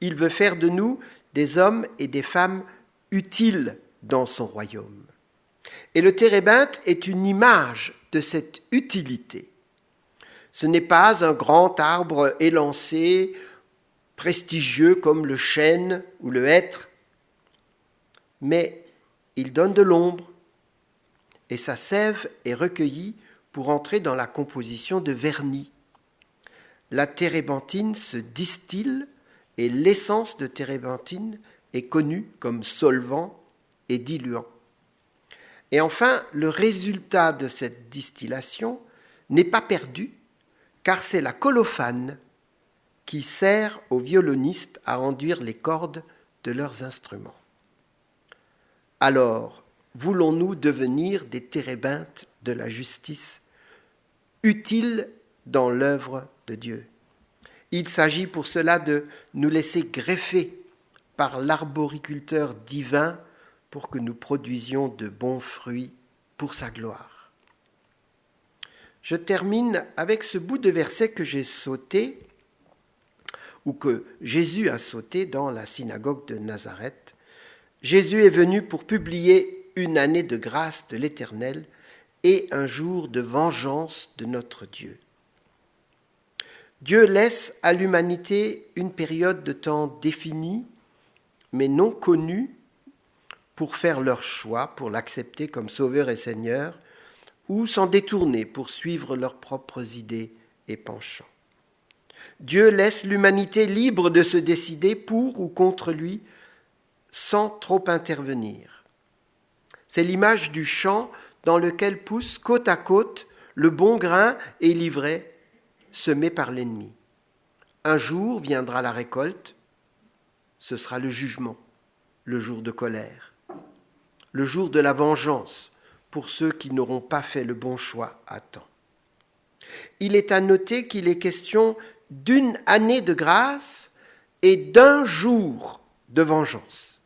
Il veut faire de nous des hommes et des femmes utiles dans son royaume. Et le térébinthe est une image de cette utilité. Ce n'est pas un grand arbre élancé, prestigieux comme le chêne ou le hêtre, mais il donne de l'ombre et sa sève est recueillie pour entrer dans la composition de vernis. La térébenthine se distille et l'essence de térébenthine est connue comme solvant et diluant. Et enfin, le résultat de cette distillation n'est pas perdu, car c'est la colophane qui sert aux violonistes à enduire les cordes de leurs instruments. Alors, voulons-nous devenir des térébinthes de la justice, utiles dans l'œuvre de Dieu? Il s'agit pour cela de nous laisser greffer par l'arboriculteur divin pour que nous produisions de bons fruits pour sa gloire. Je termine avec ce bout de verset que j'ai sauté, ou que Jésus a sauté dans la synagogue de Nazareth. Jésus est venu pour publier une année de grâce de l'Éternel et un jour de vengeance de notre Dieu. Dieu laisse à l'humanité une période de temps définie, mais non connue, pour faire leur choix, pour l'accepter comme Sauveur et Seigneur, ou s'en détourner pour suivre leurs propres idées et penchants. Dieu laisse l'humanité libre de se décider pour ou contre lui, sans trop intervenir. C'est l'image du champ dans lequel pousse côte à côte le bon grain et l'ivraie semé par l'ennemi. Un jour viendra la récolte, ce sera le jugement, le jour de colère, le jour de la vengeance pour ceux qui n'auront pas fait le bon choix à temps. Il est à noter qu'il est question d'une année de grâce et d'un jour de vengeance.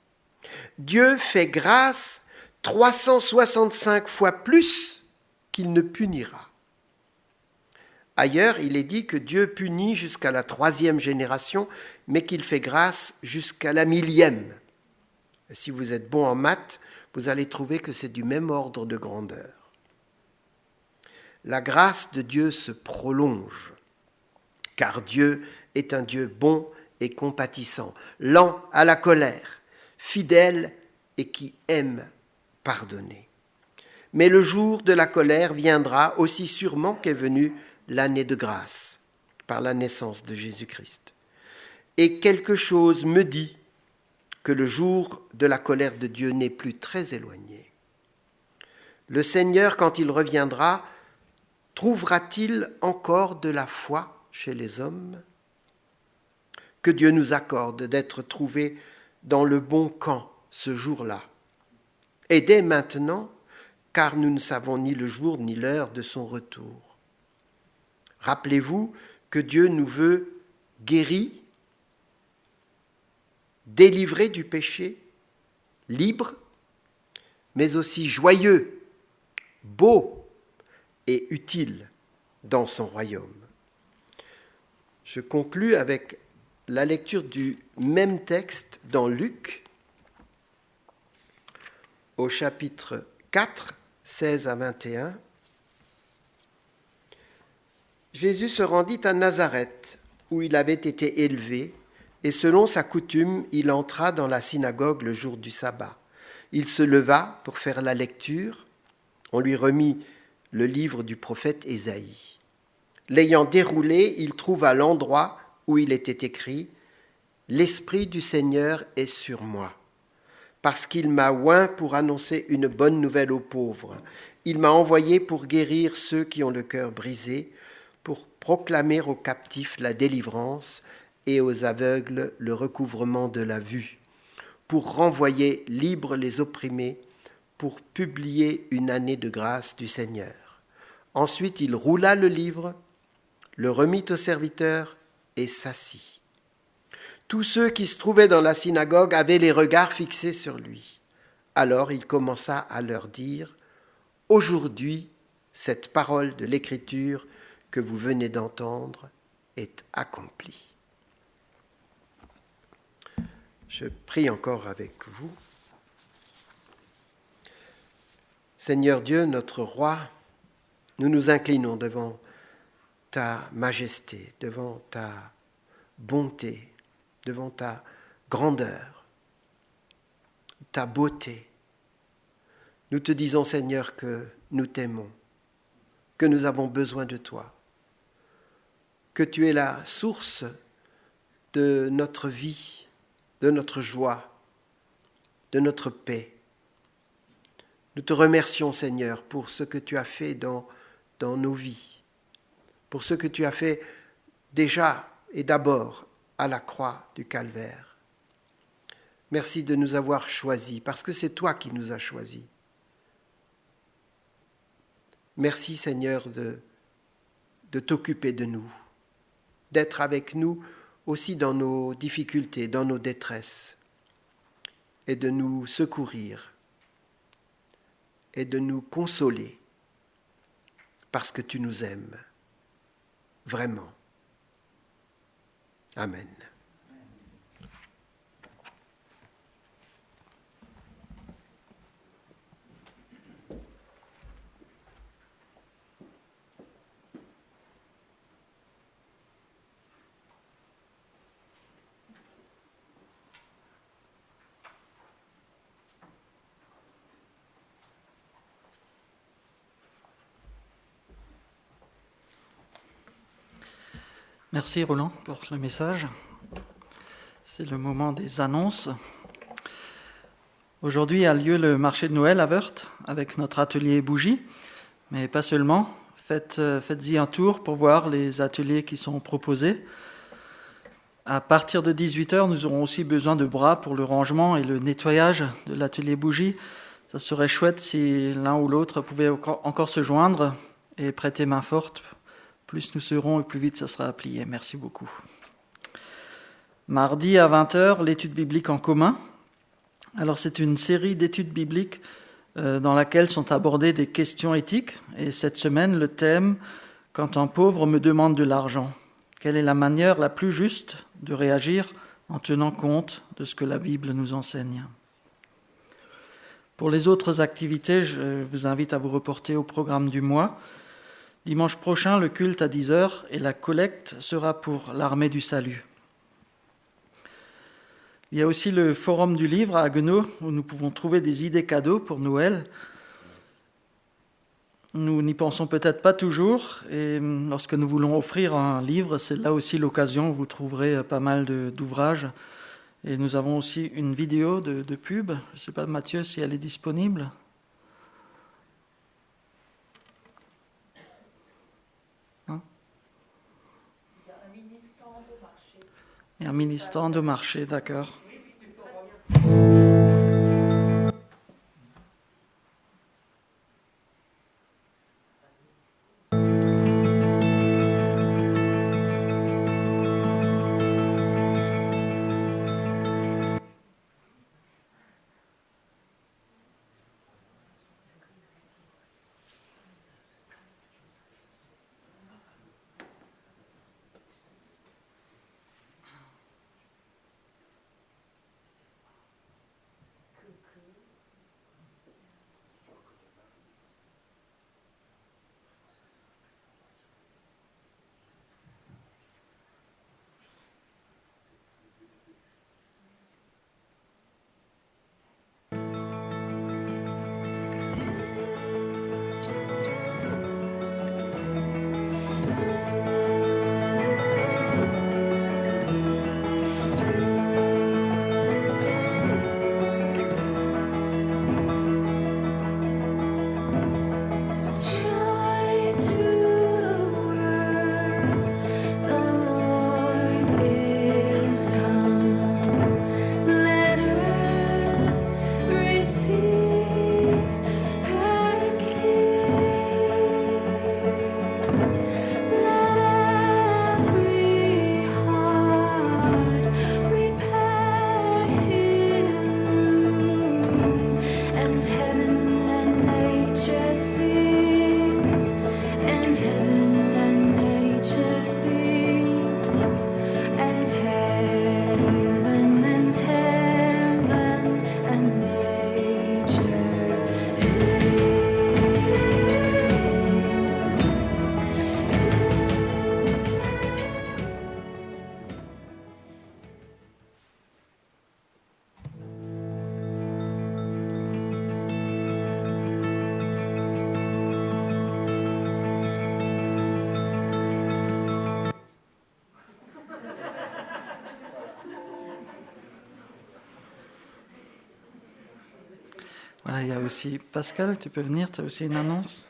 Dieu fait grâce 365 fois plus qu'il ne punira. Ailleurs, il est dit que Dieu punit jusqu'à la 3e génération, mais qu'il fait grâce jusqu'à la 1000e. Si vous êtes bon en maths, vous allez trouver que c'est du même ordre de grandeur. La grâce de Dieu se prolonge, car Dieu est un Dieu bon et compatissant, lent à la colère, fidèle et qui aime pardonner. Mais le jour de la colère viendra aussi sûrement qu'est venue l'année de grâce, par la naissance de Jésus-Christ. Et quelque chose me dit que le jour de la colère de Dieu n'est plus très éloigné. Le Seigneur, quand il reviendra, trouvera-t-il encore de la foi chez les hommes? Que Dieu nous accorde d'être trouvés dans le bon camp ce jour-là. Et dès maintenant, car nous ne savons ni le jour ni l'heure de son retour. Rappelez-vous que Dieu nous veut guéris, délivrés du péché, libres, mais aussi joyeux, beaux et utiles dans son royaume. Je conclus avec la lecture du même texte dans Luc, au chapitre 4, 16 à 21. Jésus se rendit à Nazareth, où il avait été élevé, et selon sa coutume, il entra dans la synagogue le jour du sabbat. Il se leva pour faire la lecture. On lui remit le livre du prophète Ésaïe. L'ayant déroulé, il trouva l'endroit où il était écrit « L'Esprit du Seigneur est sur moi, parce qu'il m'a oint pour annoncer une bonne nouvelle aux pauvres. Il m'a envoyé pour guérir ceux qui ont le cœur brisé, pour proclamer aux captifs la délivrance et aux aveugles le recouvrement de la vue, pour renvoyer libres les opprimés, pour publier une année de grâce du Seigneur. » Ensuite, il roula le livre, le remit au serviteur et s'assit. Tous ceux qui se trouvaient dans la synagogue avaient les regards fixés sur lui. Alors il commença à leur dire « Aujourd'hui, cette parole de l'Écriture que vous venez d'entendre est accomplie. » Je prie encore avec vous. Seigneur Dieu, notre roi, nous nous inclinons devant ta majesté, devant ta bonté, devant ta grandeur, ta beauté. Nous te disons, Seigneur, que nous t'aimons, que nous avons besoin de toi, que tu es la source de notre vie, de notre joie, de notre paix. Nous te remercions, Seigneur, pour ce que tu as fait dans nos vies, pour ce que tu as fait déjà et d'abord à la croix du Calvaire. Merci de nous avoir choisis, parce que c'est toi qui nous as choisis. Merci, Seigneur, de t'occuper de nous, d'être avec nous aussi dans nos difficultés, dans nos détresses, et de nous secourir et de nous consoler parce que tu nous aimes vraiment. Amen. Merci Roland pour le message. C'est le moment des annonces. Aujourd'hui a lieu le marché de Noël à Wörth avec notre atelier bougies, mais pas seulement. Faites-y un tour pour voir les ateliers qui sont proposés. À partir de 18h, nous aurons aussi besoin de bras pour le rangement et le nettoyage de l'atelier bougies. Ça serait chouette si l'un ou l'autre pouvait encore se joindre et prêter main forte. Plus nous serons et plus vite ça sera plié. Merci beaucoup. Mardi à 20h, l'étude biblique en commun. Alors c'est une série d'études bibliques dans laquelle sont abordées des questions éthiques. Et cette semaine, le thème « Quand un pauvre me demande de l'argent ». Quelle est la manière la plus juste de réagir en tenant compte de ce que la Bible nous enseigne? Pour les autres activités, je vous invite à vous reporter au programme du mois. Dimanche prochain, le culte à 10h et la collecte sera pour l'Armée du Salut. Il y a aussi le forum du livre à Haguenau où nous pouvons trouver des idées cadeaux pour Noël. Nous n'y pensons peut-être pas toujours et lorsque nous voulons offrir un livre, c'est là aussi l'occasion où vous trouverez pas mal d'ouvrages. Et nous avons aussi une vidéo de pub. Je ne sais pas, Mathieu, si elle est disponible. Et un mini-stand au marché, d'accord. Voilà, il y a aussi Pascal, tu peux venir, tu as aussi une annonce.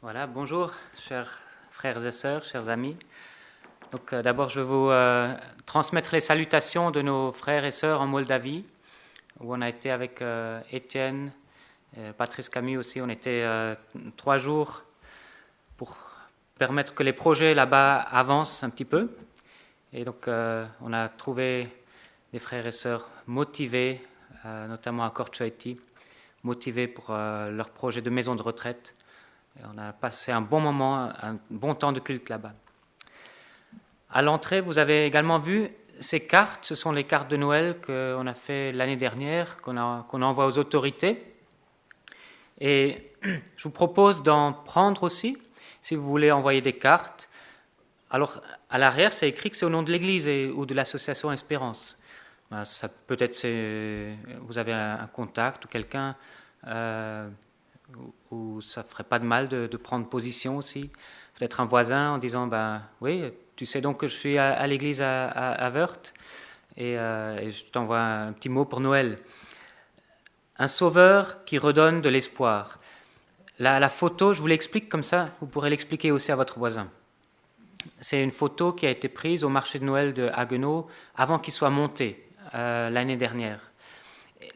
Voilà, bonjour, chers frères et sœurs, chers amis. Donc, d'abord, je vais vous transmettre les salutations de nos frères et sœurs en Moldavie, où on a été avec Étienne, Patrice Camus aussi. On était 3 jours pour permettre que les projets là-bas avancent un petit peu. Et donc, on a trouvé des frères et sœurs motivés, notamment à Corchoiti, motivés pour leur projet de maison de retraite. Et on a passé un bon moment, un bon temps de culte là-bas. À l'entrée, vous avez également vu ces cartes. Ce sont les cartes de Noël qu'on a fait l'année dernière, qu'on envoie aux autorités. Et je vous propose d'en prendre aussi, si vous voulez envoyer des cartes. Alors, à l'arrière, c'est écrit que c'est au nom de l'Église ou de l'association Espérance. Ça, peut-être vous avez un contact ou quelqu'un où ça ne ferait pas de mal de prendre position aussi. Peut-être un voisin en disant, oui, tu sais donc que je suis à l'église à Wörth et je t'envoie un petit mot pour Noël. Un sauveur qui redonne de l'espoir. La photo, je vous l'explique comme ça, vous pourrez l'expliquer aussi à votre voisin. C'est une photo qui a été prise au marché de Noël de Haguenau avant qu'il soit monté l'année dernière.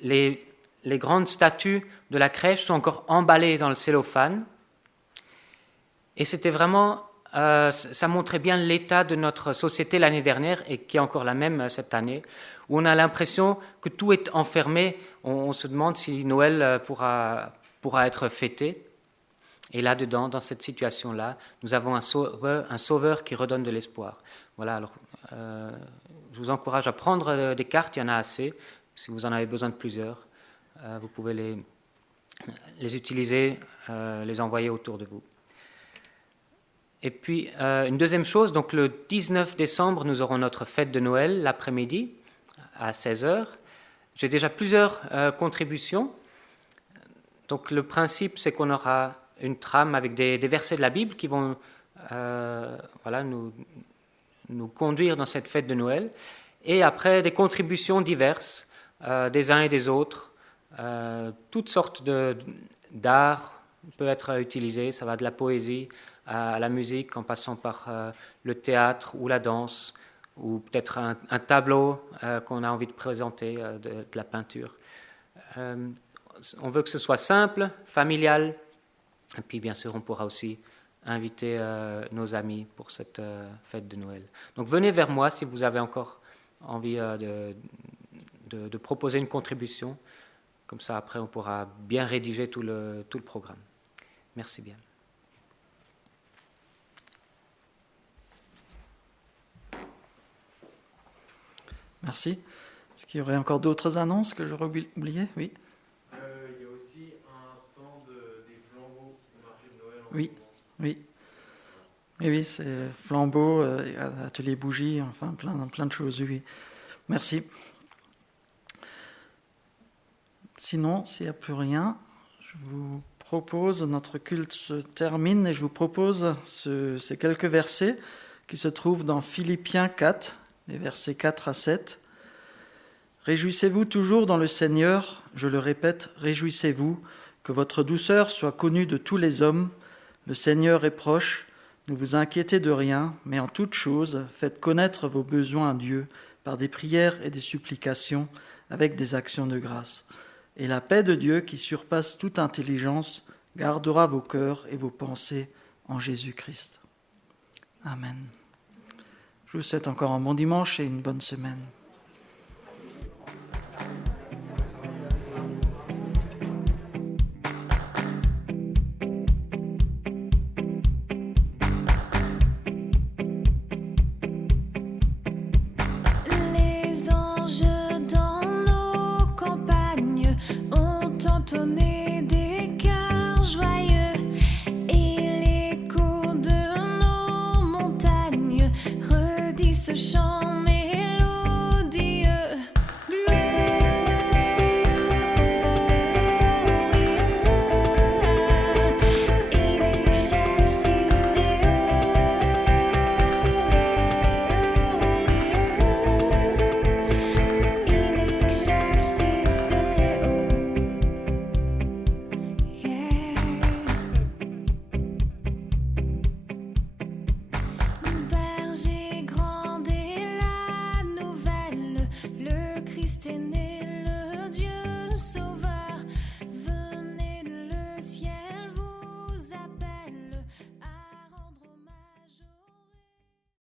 Les grandes statues de la crèche sont encore emballées dans le cellophane. Et c'était vraiment, ça montrait bien l'état de notre société l'année dernière et qui est encore la même cette année, où on a l'impression que tout est enfermé. On se demande si Noël pourra être fêté. Et là-dedans, dans cette situation-là, nous avons un sauveur qui redonne de l'espoir. Voilà, alors je vous encourage à prendre des cartes, il y en a assez. Si vous en avez besoin de plusieurs, vous pouvez les utiliser, les envoyer autour de vous. Et puis, une deuxième chose, donc le 19 décembre, nous aurons notre fête de Noël l'après-midi à 16h. J'ai déjà plusieurs contributions. Donc, le principe, c'est qu'on aura une trame avec des versets de la Bible qui vont nous conduire dans cette fête de Noël. Et après, des contributions diverses des uns et des autres. Toutes sortes d'art peut être utilisé. Ça va de la poésie à la musique, en passant par le théâtre ou la danse, ou peut-être un tableau qu'on a envie de présenter, de la peinture. On veut que ce soit simple, familial, et puis bien sûr on pourra aussi inviter nos amis pour cette fête de Noël. Donc venez vers moi si vous avez encore envie de proposer une contribution, comme ça après on pourra bien rédiger tout le programme. Merci bien. Merci. Est-ce qu'il y aurait encore d'autres annonces que j'aurais oubliées? Oui. Il y a aussi un stand des flambeaux au marché de Noël. Oui, c'est flambeaux, atelier bougies, enfin plein de choses, oui. Merci. Sinon, s'il n'y a plus rien, je vous propose, notre culte se termine et je vous propose ces quelques versets qui se trouvent dans Philippiens 4, les versets 4 à 7. Réjouissez-vous toujours dans le Seigneur, je le répète, réjouissez-vous, que votre douceur soit connue de tous les hommes. Le Seigneur est proche, ne vous inquiétez de rien, mais en toute chose, faites connaître vos besoins à Dieu par des prières et des supplications avec des actions de grâce. Et la paix de Dieu, qui surpasse toute intelligence, gardera vos cœurs et vos pensées en Jésus-Christ. Amen. Je vous souhaite encore un bon dimanche et une bonne semaine.